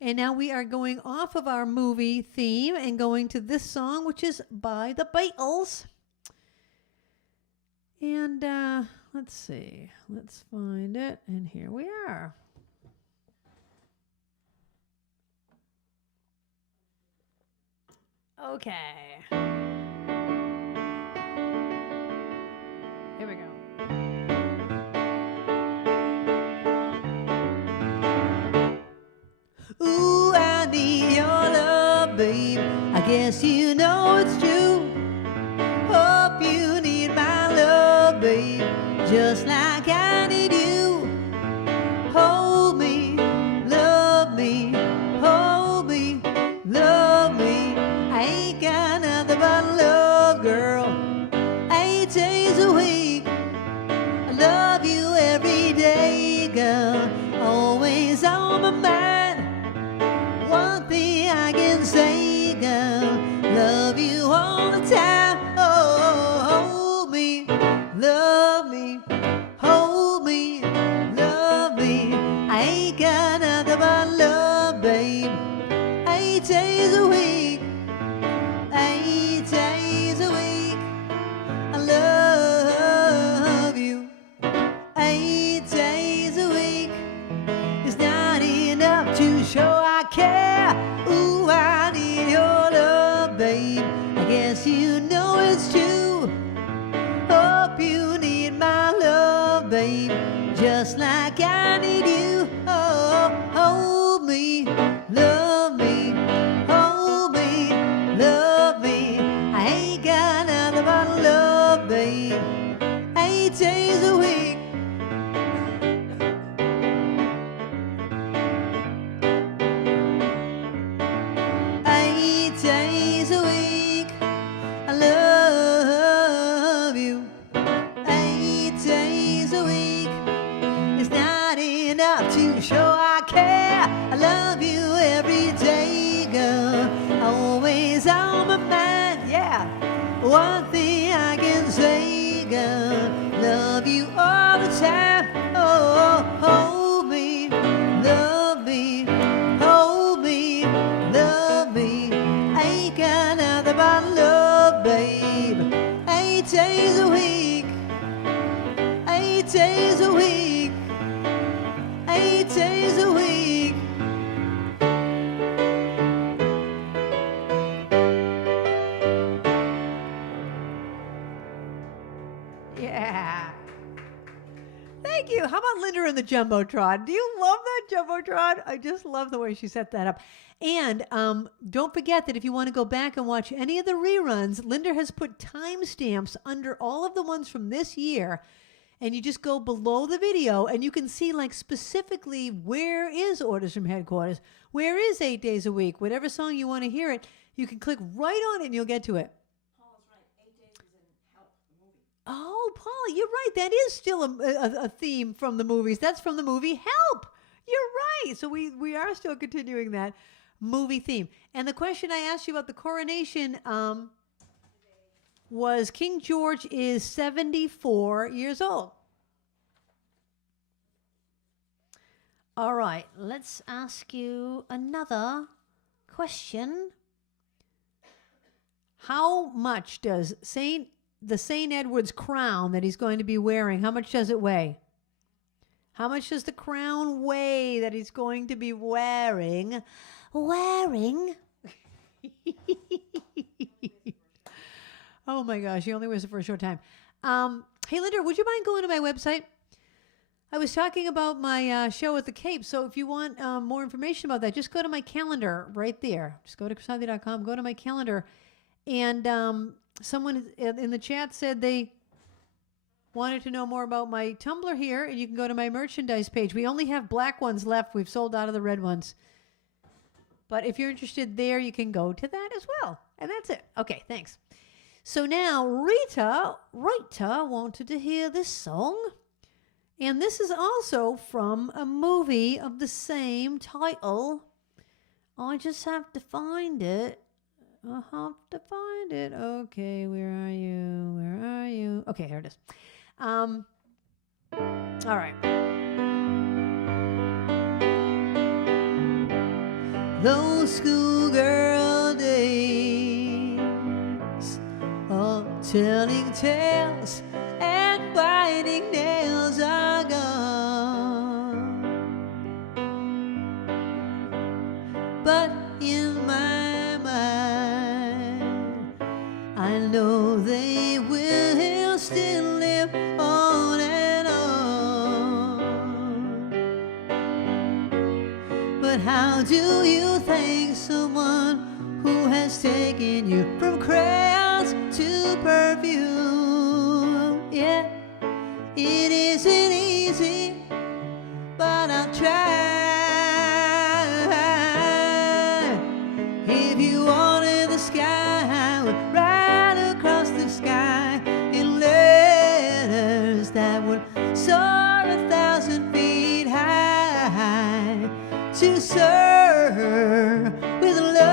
And now we are going off of our movie theme and going to this song, which is by the Beatles. And let's see. Let's find it. And here we are. Okay. Here we go. Ooh, I need your love, babe. I guess you know it's true. Hope you need my love, babe, just like I need you. Hold me, love me, hold me, love me. I ain't got nothing but love, girl. 8 days a week. I love you every day, girl. Always on my mind. One thing I can say, girl, love you all the time. Oh, hold me, love me, hold me, love me. I ain't got nothing but love, babe. 8 days a week, 8 days a week. I love you. 8 days a week is not enough to show I care. Ooh, I need your love, babe. I guess you know it's true. Hope you need my love, babe, just like I need you. Oh, hold me, love me, hold me, love me. I ain't got nothing but love, babe. 8 days a week. To show I care. I love you every day, girl. Always on my mind, yeah. One thing I can say, girl, love you all the time. Oh, hold me, love me, hold me, love me. Ain't got nothing but love, babe. 8 days a week. Linda in the Jumbotron. Do you love that Jumbotron? I just love the way she set that up. And don't forget that if you want to go back and watch any of the reruns, Linda has put timestamps under all of the ones from this year. And you just go below the video and you can see like specifically where is Orders from Headquarters, where is 8 Days a Week, whatever song you want to hear it, you can click right on it and you'll get to it. Paula's right. 8 Days is in Help, the movie. Oh, Paula, you're right. That is still a theme from the movies. That's from the movie Help. You're right. So we are still continuing that movie theme. And the question I asked you about the coronation was King George is 74 years old. All right, let's ask you another question. How much does the St. Edward's crown that he's going to be wearing, how much does it weigh? How much does the crown weigh that he's going to be wearing? Oh my gosh, he only wears it for a short time. Hey, Linda, would you mind going to my website? I was talking about my show at the Cape, so if you want more information about that, just go to my calendar right there. Just go to Krisanthi.com, go to my calendar. And someone in the chat said they wanted to know more about my Tumblr here, and you can go to my merchandise page. We only have black ones left. We've sold out of the red ones. But if you're interested there, you can go to that as well. And that's it. Okay, thanks. So now Rita wanted to hear this song. And this is also from a movie of the same title. I just have to find it. Okay, where are you? Okay, here it is. All right. Those schoolgirl days of telling tales and biting nails are gone. But in my mind, I know they will still live on and on. But how do you thank someone who has taken you from crayons to perfume? Yeah, it isn't easy, but I'll try. If you wanted the sky, I would ride across the sky in letters that would soar 1,000 feet high to serve with love.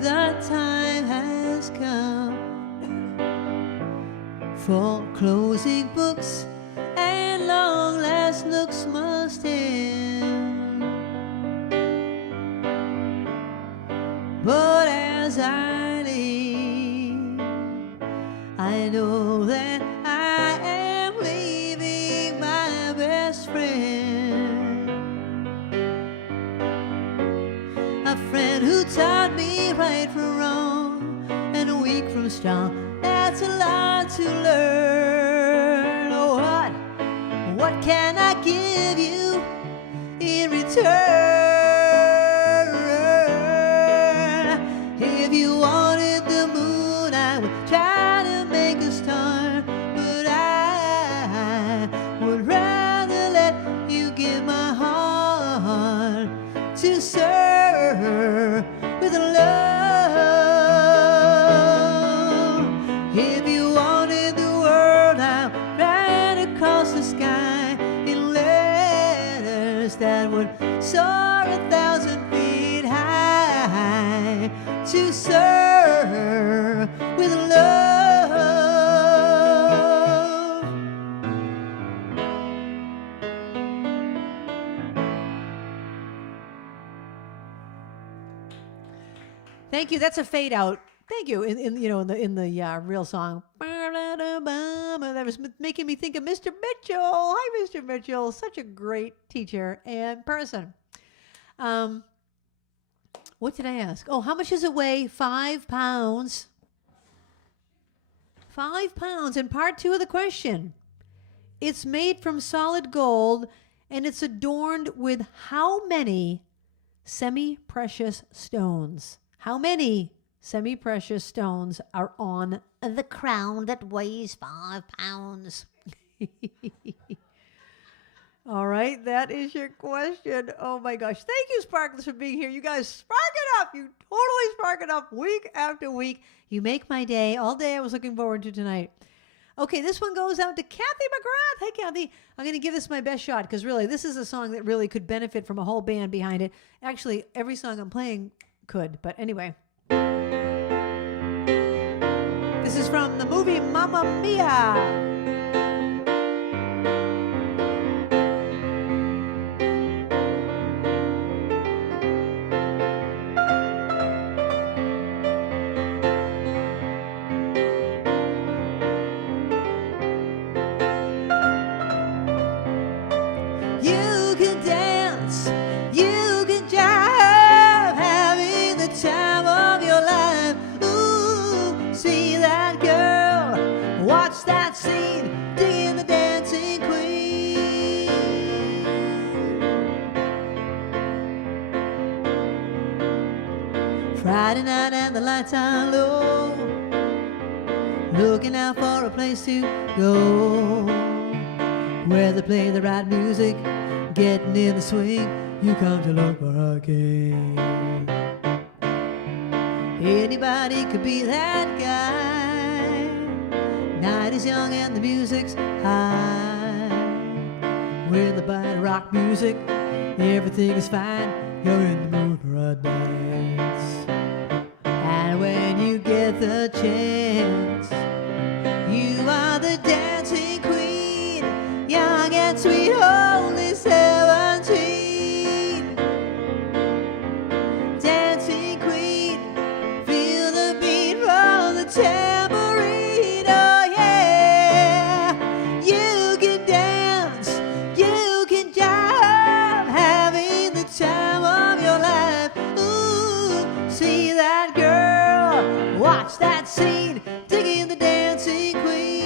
The time has come for closing books and long last looks must end. But as I leave, I know that I am leaving my best friend, a friend who taught me right from wrong and weak from strong. That's a lot to learn. Oh, what can I give you in return? If you wanted the moon, I would try to make a star, but I would rather let you give my heart to serve with love. If you wanted the world, I'll ride across the sky in letters that would soar 1,000 feet high to serve with love. Thank you. That's a fade out. Thank you. In the real song. That was making me think of Mr. Mitchell. Hi, Mr. Mitchell. Such a great teacher and person. What did I ask? Oh, how much does it weigh? 5 pounds. £5. And part 2 of the question. It's made from solid gold and it's adorned with how many semi-precious stones? How many semi-precious stones are on the crown that weighs 5 pounds? All right, that is your question. Oh my gosh. Thank you, Sparklers, for being here. You guys spark it up. You totally spark it up week after week. You make my day. All day I was looking forward to tonight. Okay, this one goes out to Kathy McGrath. Hey, Kathy. I'm going to give this my best shot because really, this is a song that really could benefit from a whole band behind it. Actually, every song I'm playing could. But anyway. This is from the movie Mamma Mia. Friday night and the lights are low, looking out for a place to go, where they play the right music, getting in the swing. You come to look for a king. Anybody could be that guy. Night is young and the music's high. With the bite of rock music, everything is fine. You're in the mood for a dance. And when you get the chance, you are the dancing queen, young and sweet, only 17. Dancing queen, feel the beat from the tambourine. Oh yeah, you can dance, you can jive, having the time of your life. Ooh, see that girl, watch that scene, digging the dancing queen.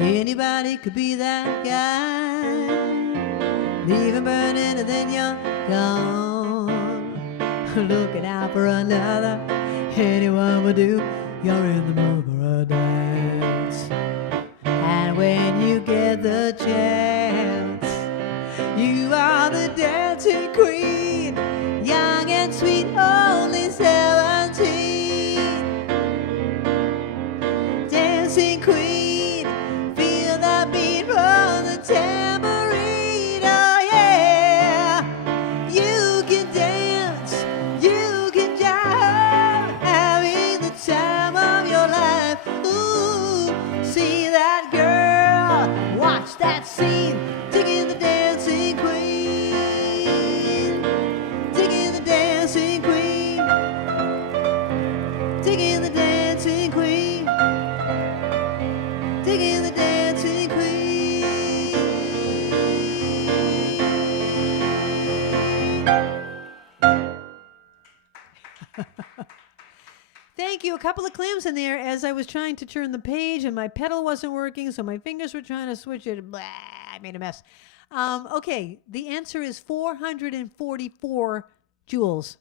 Anybody could be that guy, leaving burning and then you're gone, looking out for another. Anyone would do. You're in the mood for a dance. And when you get the chance, you are the dancing queen, young and sweet, only 17. Dancing queen, feel the beat from the tambourine. Oh yeah, you can dance, you can jive, having the time of your life. Ooh, see that girl, watch that scene, digging the dancing queen, digging the dancing queen, digging the dancing queen, digging the dancing queen. Thank you. A couple of clams in there as I was trying to turn the page and my pedal wasn't working, so my fingers were trying to switch it. Blah, I made a mess. Okay, the answer is 444 joules.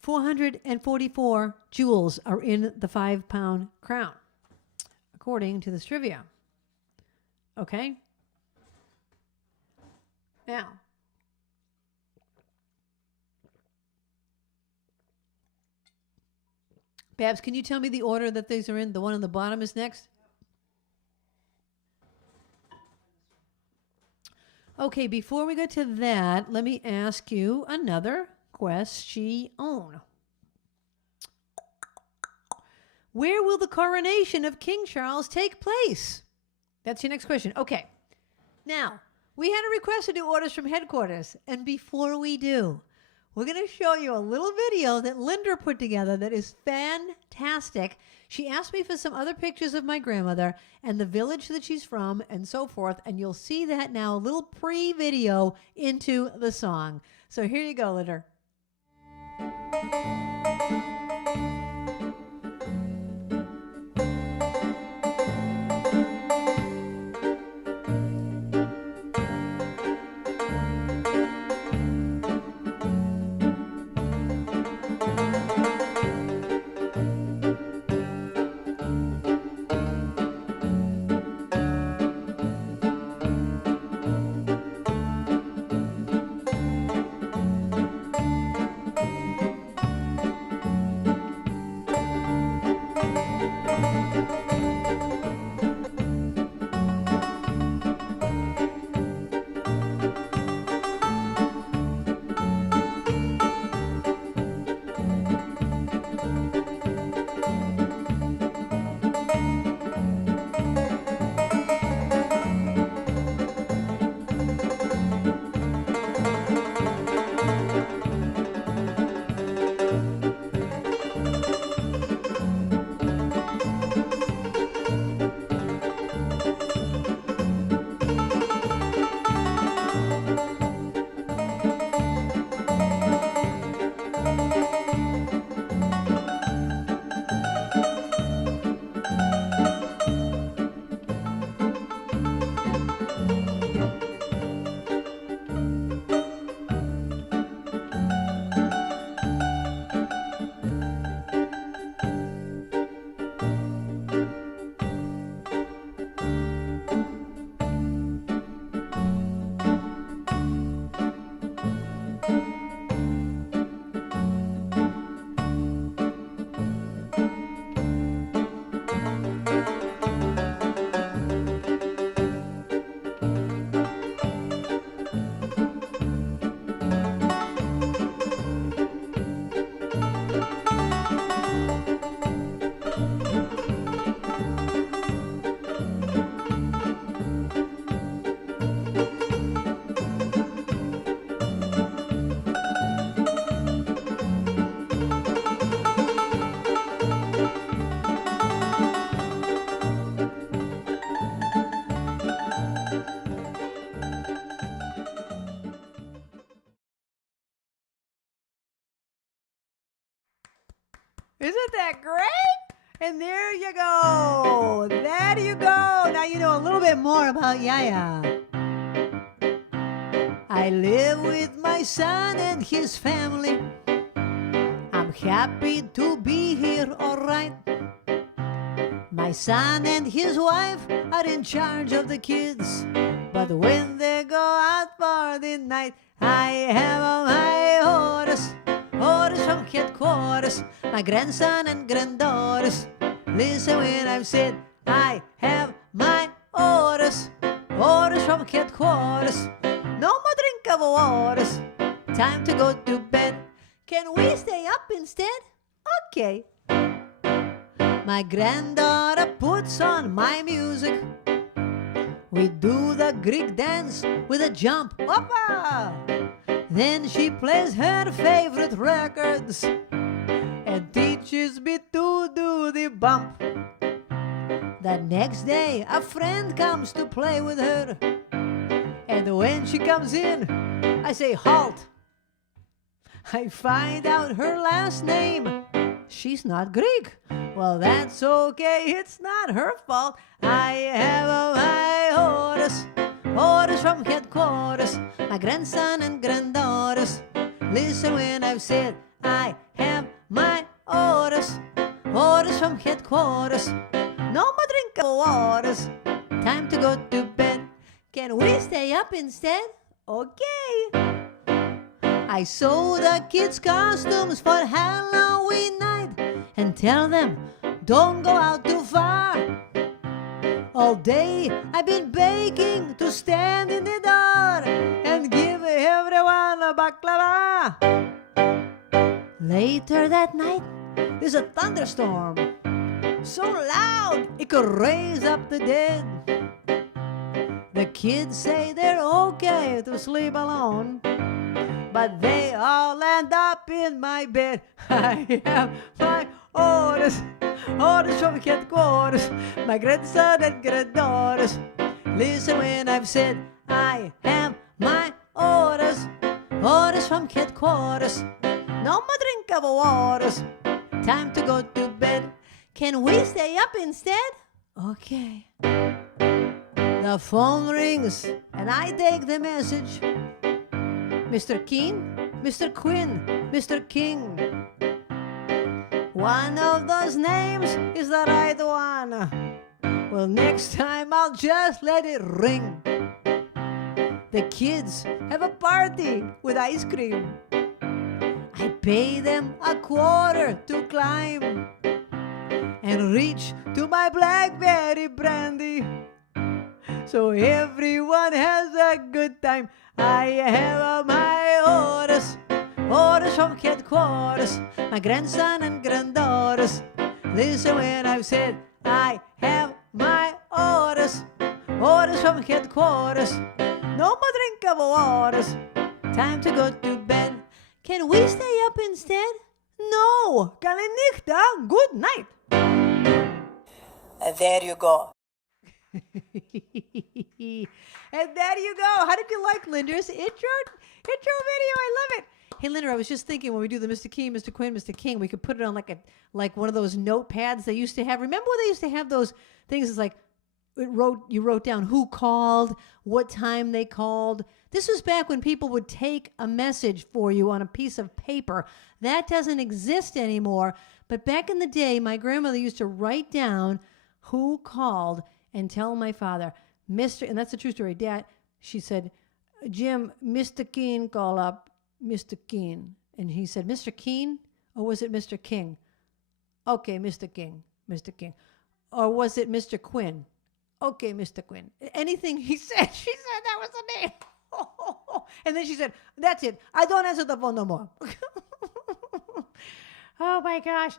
444 joules are in the 5-pound crown, according to this trivia. Okay? Now, Babs, can you tell me the order that these are in? The one on the bottom is next? Okay, before we go to that, let me ask you another question. Where will the coronation of King Charles take place? That's your next question. Okay. Now, we had a request to do orders from headquarters. And before we do, we're going to show you a little video that Linda put together that is fantastic. She asked me for some other pictures of my grandmother and the village that she's from and so forth. And you'll see that now, a little pre-video into the song. So here you go, Linda. Isn't that great? And there you go. There you go. Now you know a little bit more about Yaya. I live with my son and his family. I'm happy to be here, all right. My son and his wife are in charge of the kids. But when they go out for the night, I have my orders. Orders from headquarters, my grandson and granddaughters. Listen when I've said I have my orders. Orders from headquarters. No more drink of waters. Time to go to bed. Can we stay up instead? Okay. My granddaughter puts on my music. We do the Greek dance with a jump. Hoppa! Then she plays her favorite records and teaches me to do the bump. The next day, a friend comes to play with her. And when she comes in, I say, halt. I find out her last name. She's not Greek. Well, that's okay. It's not her fault. I have my orders. Orders from headquarters, my grandson and granddaughters. Listen when I've said I have my orders. Orders from headquarters. No more drink of waters. Time to go to bed. Can we stay up instead? Okay. I sew the kids' costumes for Halloween night and tell them don't go out too far. All day I've been begging to stand in the door and give everyone a baklava. Later that night, there's a thunderstorm, so loud it could raise up the dead. The kids say they're okay to sleep alone, but they all end up in my bed. I have my orders, orders from headquarters, my grandson and granddaughters. Listen when I've said I have my orders, orders from headquarters. No more drink of waters, time to go to bed. Can we stay up instead? Okay. The phone rings and I take the message. Mr. Keen, Mr. Quinn, Mr. King. One of those names is the right one. Well, next time I'll just let it ring. The kids have a party with ice cream. I pay them a quarter to climb and reach to my blackberry brandy, so everyone has a good time. I have my orders, orders from headquarters, my grandson and granddaughters. Listen when I've said I have my orders, orders from headquarters. No more drink of waters, time to go to bed. Can we stay up instead? No, kalinichta, good night. There you go. And there you go. How did you like Linda's intro video? I love it. Hey, Linda, I was just thinking when we do the Mr. King, Mr. Quinn, Mr. King, we could put it on like one of those notepads they used to have. Remember when they used to have those things? It's like you wrote down who called, what time they called. This was back when people would take a message for you on a piece of paper. That doesn't exist anymore. But back in the day, my grandmother used to write down who called and tell my father, Mr. And that's a true story. Dad, she said, Jim, Mr. Keen call up, Mr. Keen. And he said, Mr. Keen? Or was it Mr. King? Okay, Mr. King, Mr. King. Or was it Mr. Quinn? Okay, Mr. Quinn. Anything he said, she said that was the name. And then she said, that's it. I don't answer the phone no more. Oh, my gosh.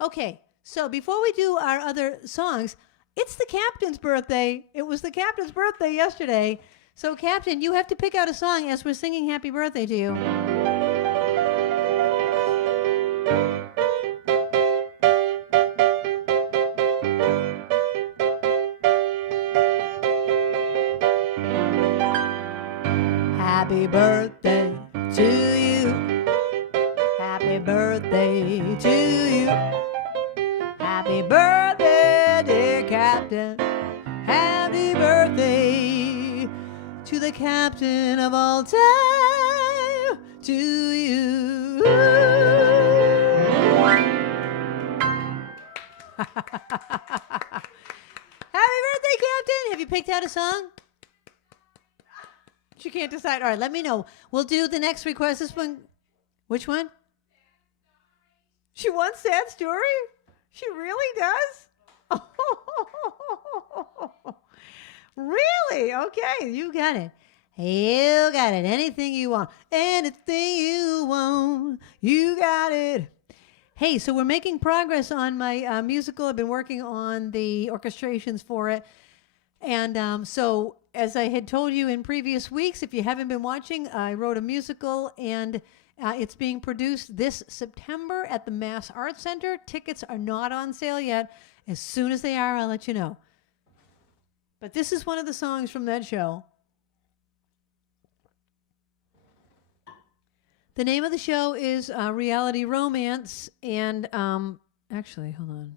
Okay, so before we do our other songs, it's the captain's birthday. It was the captain's birthday yesterday. So, Captain, you have to pick out a song as we're singing happy birthday to you. Happy birthday to you. Happy birthday to you. Happy birthday, dear Captain. Happy birthday to the captain of all time, to you. Happy birthday, Captain. Have you picked out a song? She can't decide. All right, let me know. We'll do the next request. This one. Which one? She wants Sad Story? She really does? Really? Okay, you got it. You got it. Anything you want. Anything you want. You got it. Hey, so we're making progress on my musical. I've been working on the orchestrations for it. And so, as I had told you in previous weeks, if you haven't been watching, I wrote a musical, and it's being produced this September at the Mass Arts Center. Tickets are not on sale yet. As soon as they are, I'll let you know. But this is one of the songs from that show. The name of the show is Reality Romance, and actually, hold on.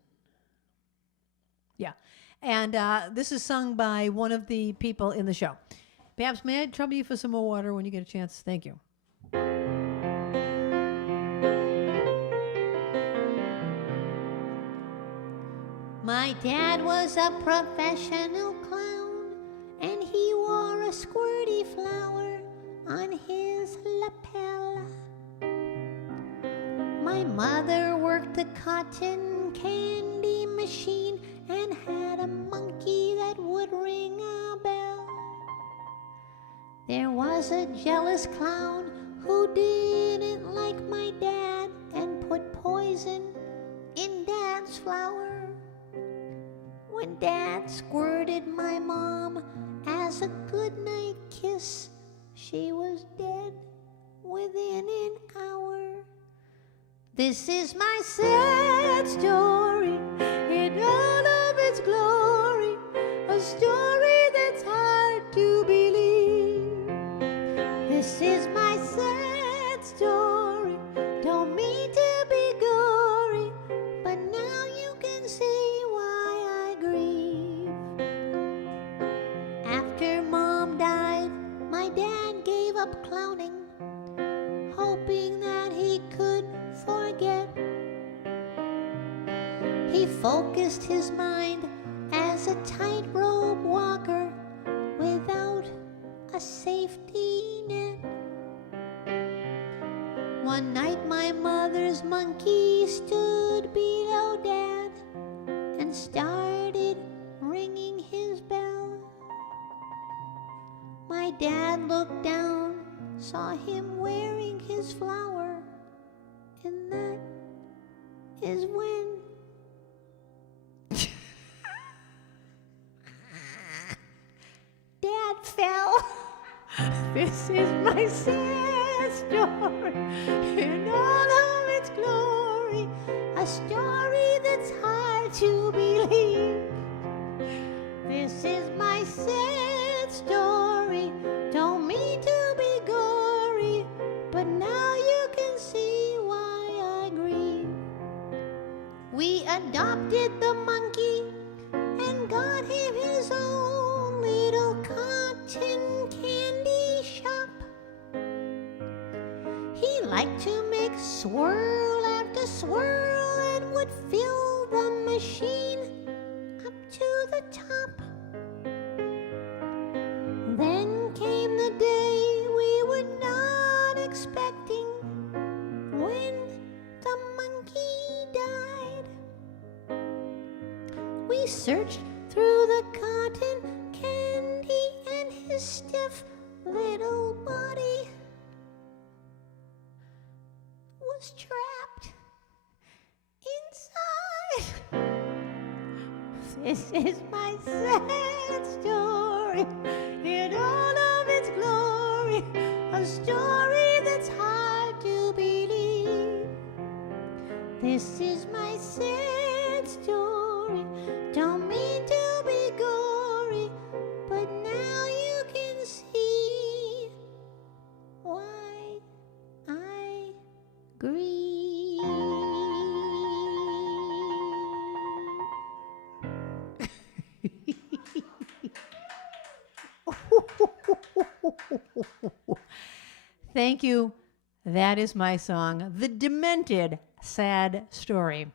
Yeah. And this is sung by one of the people in the show. Babs, may I trouble you for some more water when you get a chance? Thank you. My dad was a professional clown, and he wore a squirty flower on his lapel. My mother worked the cotton cotton candy machine and had a monkey that would ring a bell. There was a jealous clown who didn't like my dad and put poison in Dad's flour. When Dad squirted my mom as a goodnight kiss, she was dead within an hour. This is my sad story in all of its glory, a story that's hard to believe. This is my sad story, don't mean to be gory, but now you can see why I grieve. After Mom died, my dad gave up clowning, hoping that he could forget. He focused his mind as a tightrope walker without a safety net. One night my mother's monkey stood below Dad and started ringing his bell. My dad looked down, saw him wearing his flower, and that is when Dad fell. This is my sad story in all of its glory, a story that's hard to believe. This is my sad story, don't mean to be gory, but now you can see why I grieve. We adopted the monkey and got him his own little cotton candy shop. He liked to make swirl after swirl and would fill the machine up to the top. Then came the day we were not expecting, when the monkey died. We searched through the cotton candy and his stiff little body was trapped inside. This is my sad story in all of its glory, a story that's hard to believe. This is my sad story, don't mean to be gory, but now you can see why I grieve. Thank you. That is my song, The Demented Sad Story.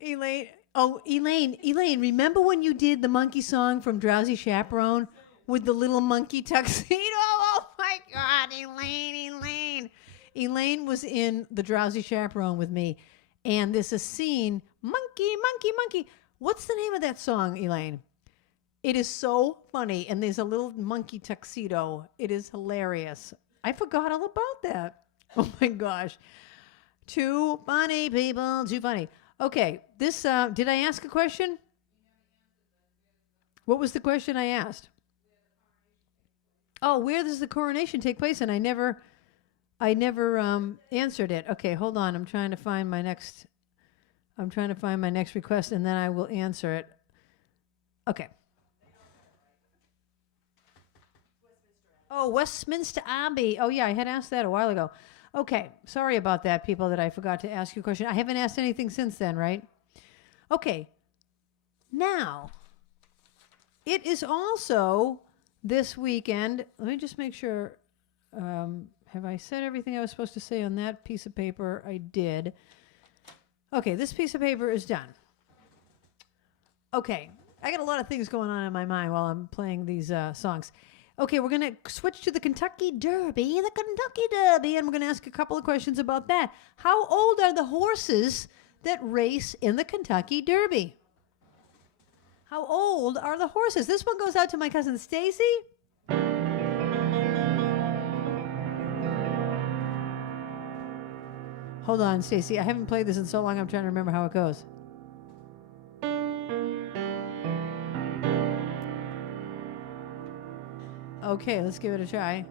Elaine, remember when you did the monkey song from Drowsy Chaperone with the little monkey tuxedo? Oh my God, Elaine. Elaine was in the Drowsy Chaperone with me, and there's a scene, monkey. What's the name of that song, Elaine? It is so funny, and there's a little monkey tuxedo. It is hilarious. I forgot all about that. Oh my gosh. Too funny, people, too funny. Okay, this, did I ask a question? What was the question I asked? Oh, where does the coronation take place? And I never answered it. Okay, hold on. I'm trying to find my next request, and then I will answer it. Okay. Oh, Westminster Abbey. Oh, yeah, I had asked that a while ago. Okay, sorry about that, people, that I forgot to ask you a question. I haven't asked anything since then, right? Okay, now, it is also this weekend. Let me just make sure. Have I said everything I was supposed to say on that piece of paper? I did. Okay, this piece of paper is done. Okay, I got a lot of things going on in my mind while I'm playing these songs. Okay, we're going to switch to the Kentucky Derby. The Kentucky Derby. And we're going to ask a couple of questions about that. How old are the horses that race in the Kentucky Derby? How old are the horses? This one goes out to my cousin Stacy. Hold on, Stacy. I haven't played this in so long, I'm trying to remember how it goes. Okay, let's give it a try.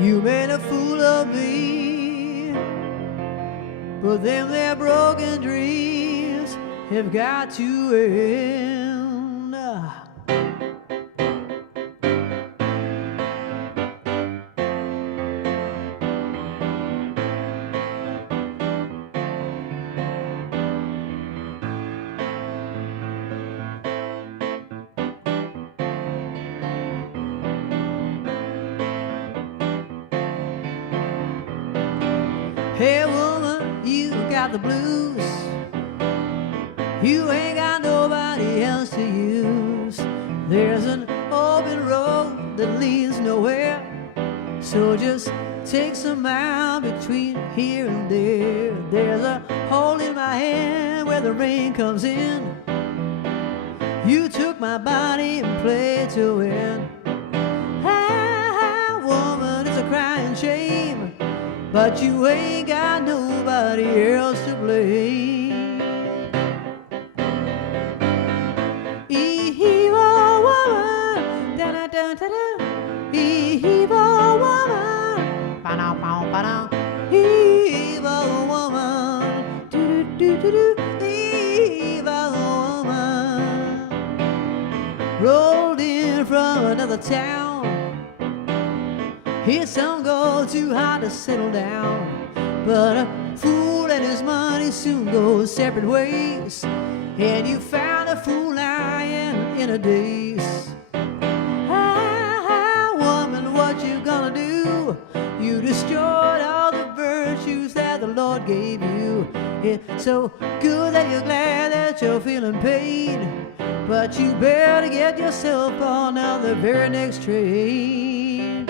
You made a fool of me, but them their broken dreams have got to end. Hey woman, you got the blues. You ain't got nobody else to use. There's an open road that leads nowhere, so just take some mile between here and there. There's a hole in my hand where the rain comes in. You took my body and played to win. Ah, woman, it's a crying shame, but you ain't got nobody else to blame. Evil woman, da-da-da-da-da. Evil woman, ba-da-ba-ba-da. Evil woman, do-do-do-do-do. Evil woman, rolled in from another town. It's some go too hard to settle down, but a fool and his money soon go separate ways, and you found a fool lying in a daze. Ah, woman, what you gonna do? You destroyed all the virtues that the Lord gave you. It's so good that you're glad that you're feeling pain, but you better get yourself on out the very next train.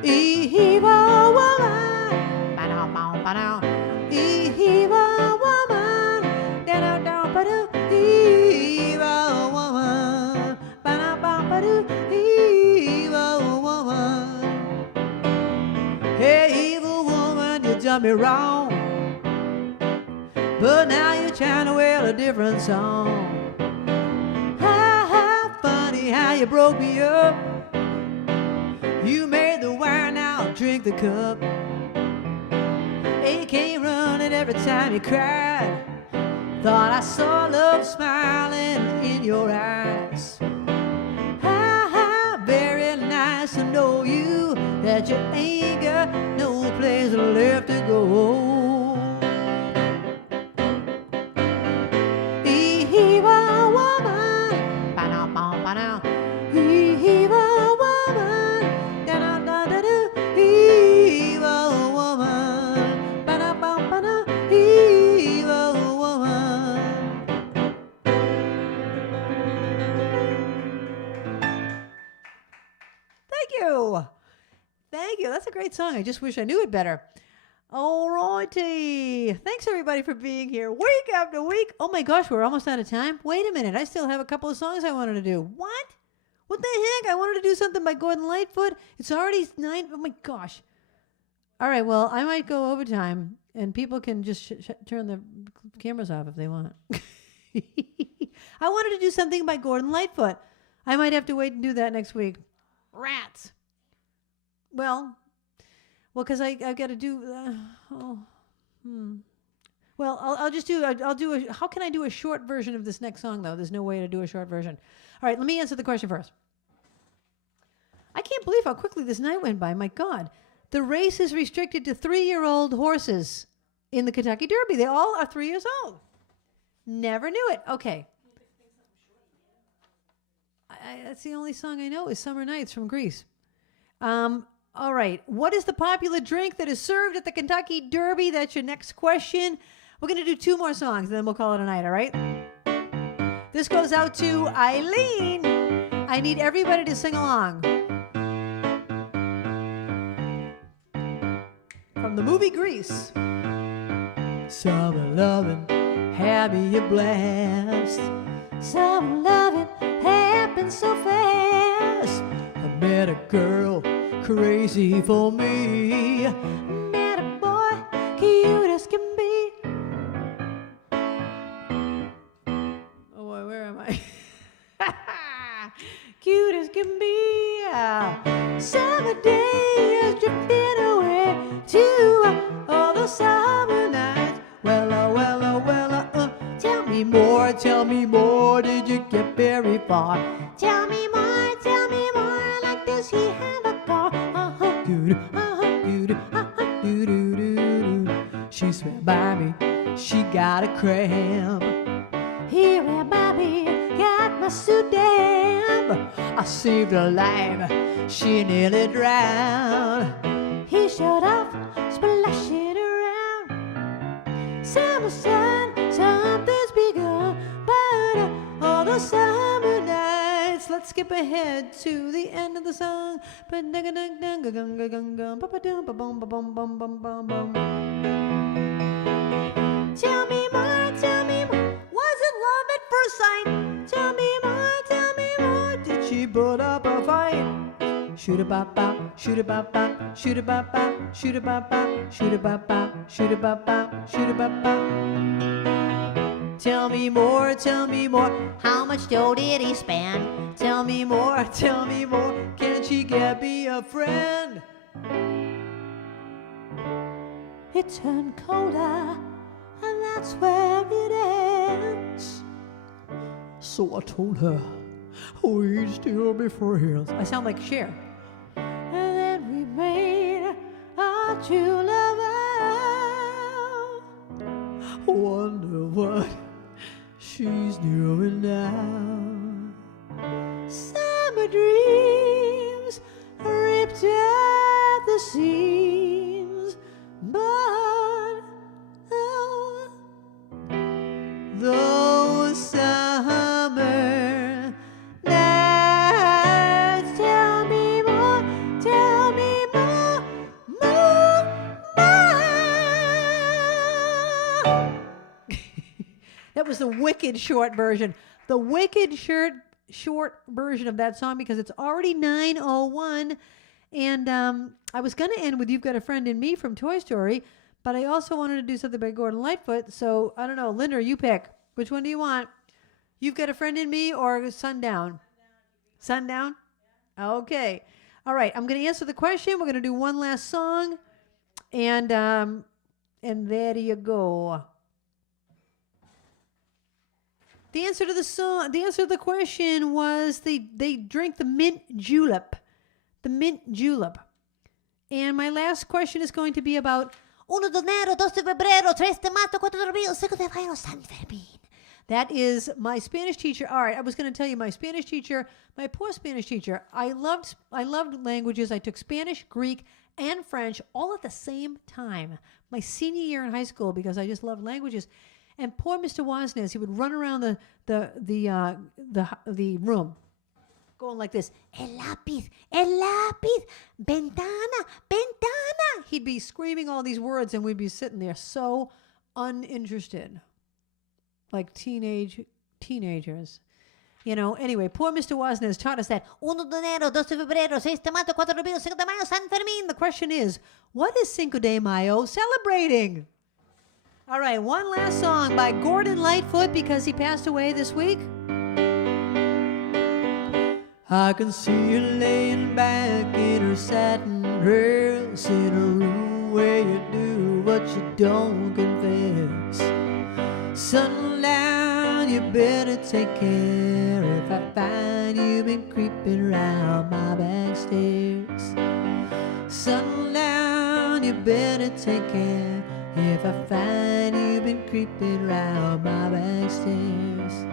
Evil woman, ba-da-ba-ba-da. Evil woman, da-da-da-ba-da. Evil woman, ba-da-ba-ba-da. Evil woman. Hey, evil woman, you done me wrong, but now you're trying to wail a different song. Ha, funny how you broke me up. You made the wine, now drink the cup. It came running every time you cried. Thought I saw love smiling in your eyes. Very nice to know you, that you ain't got no place left to go. Evil woman, ba-da-ba-ba-da. Evil woman, da-da-da-da-da. Evil woman, ba-da-ba-ba-da. Evil woman. Thank you. Thank you. That's a great song. I just wish I knew it better. All righty. Thanks, everybody, for being here week after week. Oh, my gosh, we're almost out of time. Wait a minute. I still have a couple of songs I wanted to do. What? What the heck? I wanted to do something by Gordon Lightfoot. It's already 9. Oh, my gosh. All right, well, I might go overtime, and people can just turn the cameras off if they want. I wanted to do something by Gordon Lightfoot. I might have to wait and do that next week. Rats. Well, because I've got to do. Well, I'll just do. I'll do a. How can I do a short version of this next song though? There's no way to do a short version. All right, let me answer the question first. I can't believe how quickly this night went by. My God, the race is restricted to 3-year-old horses in the Kentucky Derby. They all are 3 years old. Never knew it. Okay. That's the only song I know is Summer Nights from Greece. All right. What is the popular drink that is served at the Kentucky Derby? That's your next question. We're going to do 2 more songs, then we'll call it a night, all right? This goes out to Eileen. I need everybody to sing along. From the movie Grease. Summer loving, have me a blast. Summer loving happened so fast. I met a girl crazy for me. Met a boy cute as can be. Oh boy, where am I? Cute as can be. Summer days drifting away to all the summer nights. Tell me more, did you get very far? Tell me more, like does he have a car? She swam by me, she got a cramp. He ran by me, got my suit damp. I saved her life, she nearly drowned. He showed up, splashing around. Summer sun, something's begun. But all the summer nights. Let's skip ahead to the end of the song. Tell me more. Was it love at first sight? Tell me more. Did she put up a fight? Shoot a bop bop, shoot a bop bop, shoot a bop bop, shoot a bop bop, shoot a bop bop, shoot a bop bop, shoot a bop bop. Tell me more. How much dough did he spend? Tell me more. Can she get me a friend? It turned colder, and that's where it ends. So I told her, we'd still be friends. I sound like Cher. And then we made our true love vow. Wonder what she's doing now. Summer dreams ripped at the seams, but oh, those summer nights. Tell me more, That was the wicked short version. The wicked short version of that song, because it's already 9:01. And I was going to end with You've Got a Friend in Me from Toy Story, but I also wanted to do something by Gordon Lightfoot. So I don't know. Linda, you pick. Which one do you want? You've Got a Friend in Me or Sundown? Sundown? Okay. All right. I'm going to answer the question. We're going to do one last song. And there you go. The answer to the question was they drink the mint julep. The mint julep. And my last question is going to be about 1 de enero, 2 de febrero, 3 de marzo, 4 de abril, 5 de mayo, San Fermín. that is my Spanish teacher. All right, I was going to tell you my Spanish teacher, my poor Spanish teacher. I loved languages. I took Spanish, Greek, and French all at the same time. My senior year in high school, because I just loved languages. And poor Mr. Wasnes, he would run around the room, going like this. El lápiz, ventana, ventana. He'd be screaming all these words, and we'd be sitting there so uninterested, like teenagers. You know, anyway, poor Mr. Wasnes taught us that. 1 de enero, 2 de febrero, 6 de marzo, 4 de abril, 5 de mayo, San Fermín. The question is, what is Cinco de Mayo celebrating? All right, one last song by Gordon Lightfoot, because he passed away this week. I can see you laying back in her satin dress in a room where you do what you don't confess. Sundown, you better take care if I find you've been creeping around my back stairs. Sundown, you better take care if I find you've been creeping around my back stairs.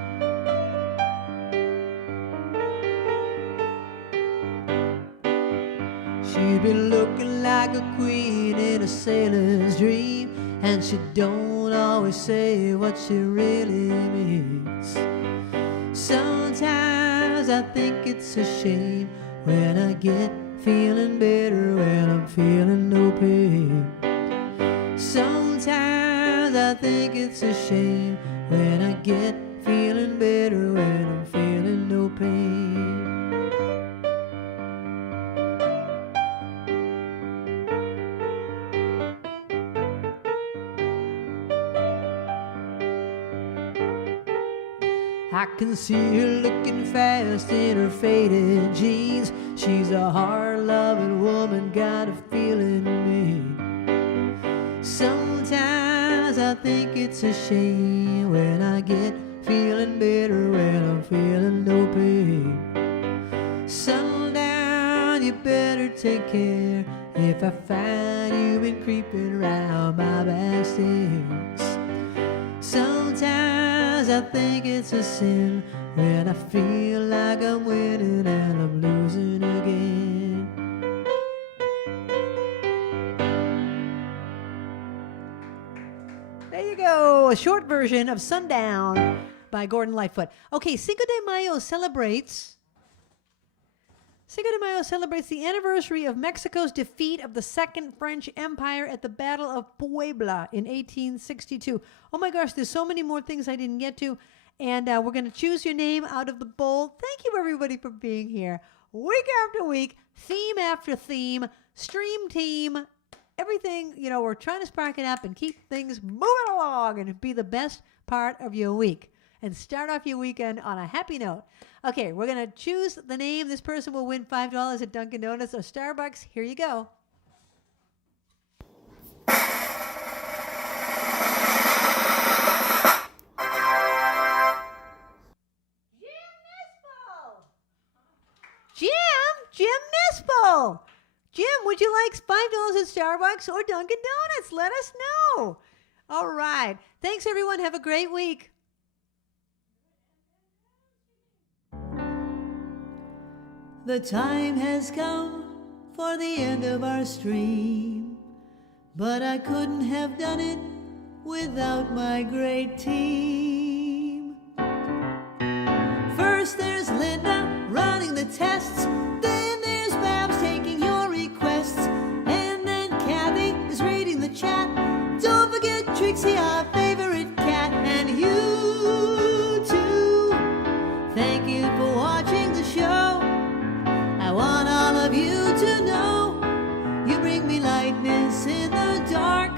She's been looking like a queen in a sailor's dream, and she don't always say what she really means. Sometimes I think it's a shame when I get feeling better when I'm feeling no pain. Sometimes I think it's a shame when I get feeling better when I'm feeling no pain. I can see her looking fast in her faded jeans. She's a hard-loving woman, got a feeling in me. Sometimes I think it's a shame when I get feeling better when I'm feeling no pain. Sundown, you better take care if I find you've been creeping around my back stairs. Sometimes I think it's a sin when I feel like I'm winning and I'm losing again. There you go, a short version of Sundown by Gordon Lightfoot. Okay, Cinco de Mayo celebrates the anniversary of Mexico's defeat of the Second French Empire at the Battle of Puebla in 1862. Oh my gosh, there's so many more things I didn't get to. And we're going to choose your name out of the bowl. Thank you, everybody, for being here. Week after week, theme after theme, stream team, everything. You know, we're trying to spark it up and keep things moving along and be the best part of your week. And start off your weekend on a happy note. Okay, we're going to choose the name. This person will win $5 at Dunkin' Donuts or Starbucks. Here you go. Jim Nispel. Jim, would you like $5 at Starbucks or Dunkin' Donuts? Let us know. All right. Thanks, everyone. Have a great week. The time has come for the end of our stream, but I couldn't have done it without my great team. First there's Linda running the tests, then there's Babs taking your requests, and then Kathy is reading the chat. Don't forget Trixie, our favorite cat, and you too. Thank you for watching the show. I want all of you to know you bring me lightness in the dark.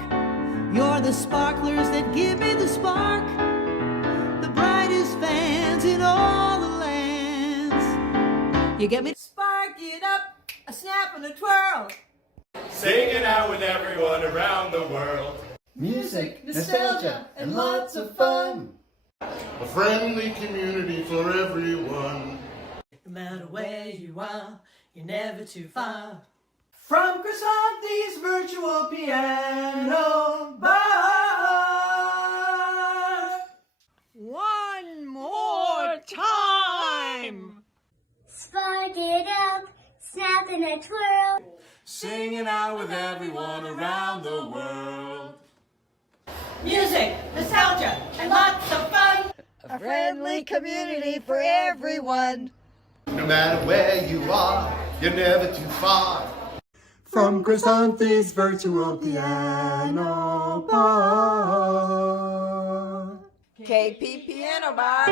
You're the sparklers that give me the spark, the brightest fans in all the lands. You get me? Spark it up, a snap and a twirl. Singing out with everyone around the world. Music, nostalgia, and lots of fun. A friendly community for everyone. No matter where you are, you're never too far. From Krisanthi's virtual piano bar. One more time. Spark it up, snap and a twirl. Singing out with everyone around the world. Music, nostalgia, and lots of fun. A friendly community for everyone. No matter where you are, you're never too far. From Krisanthi's virtual piano bar. KP Piano Bar.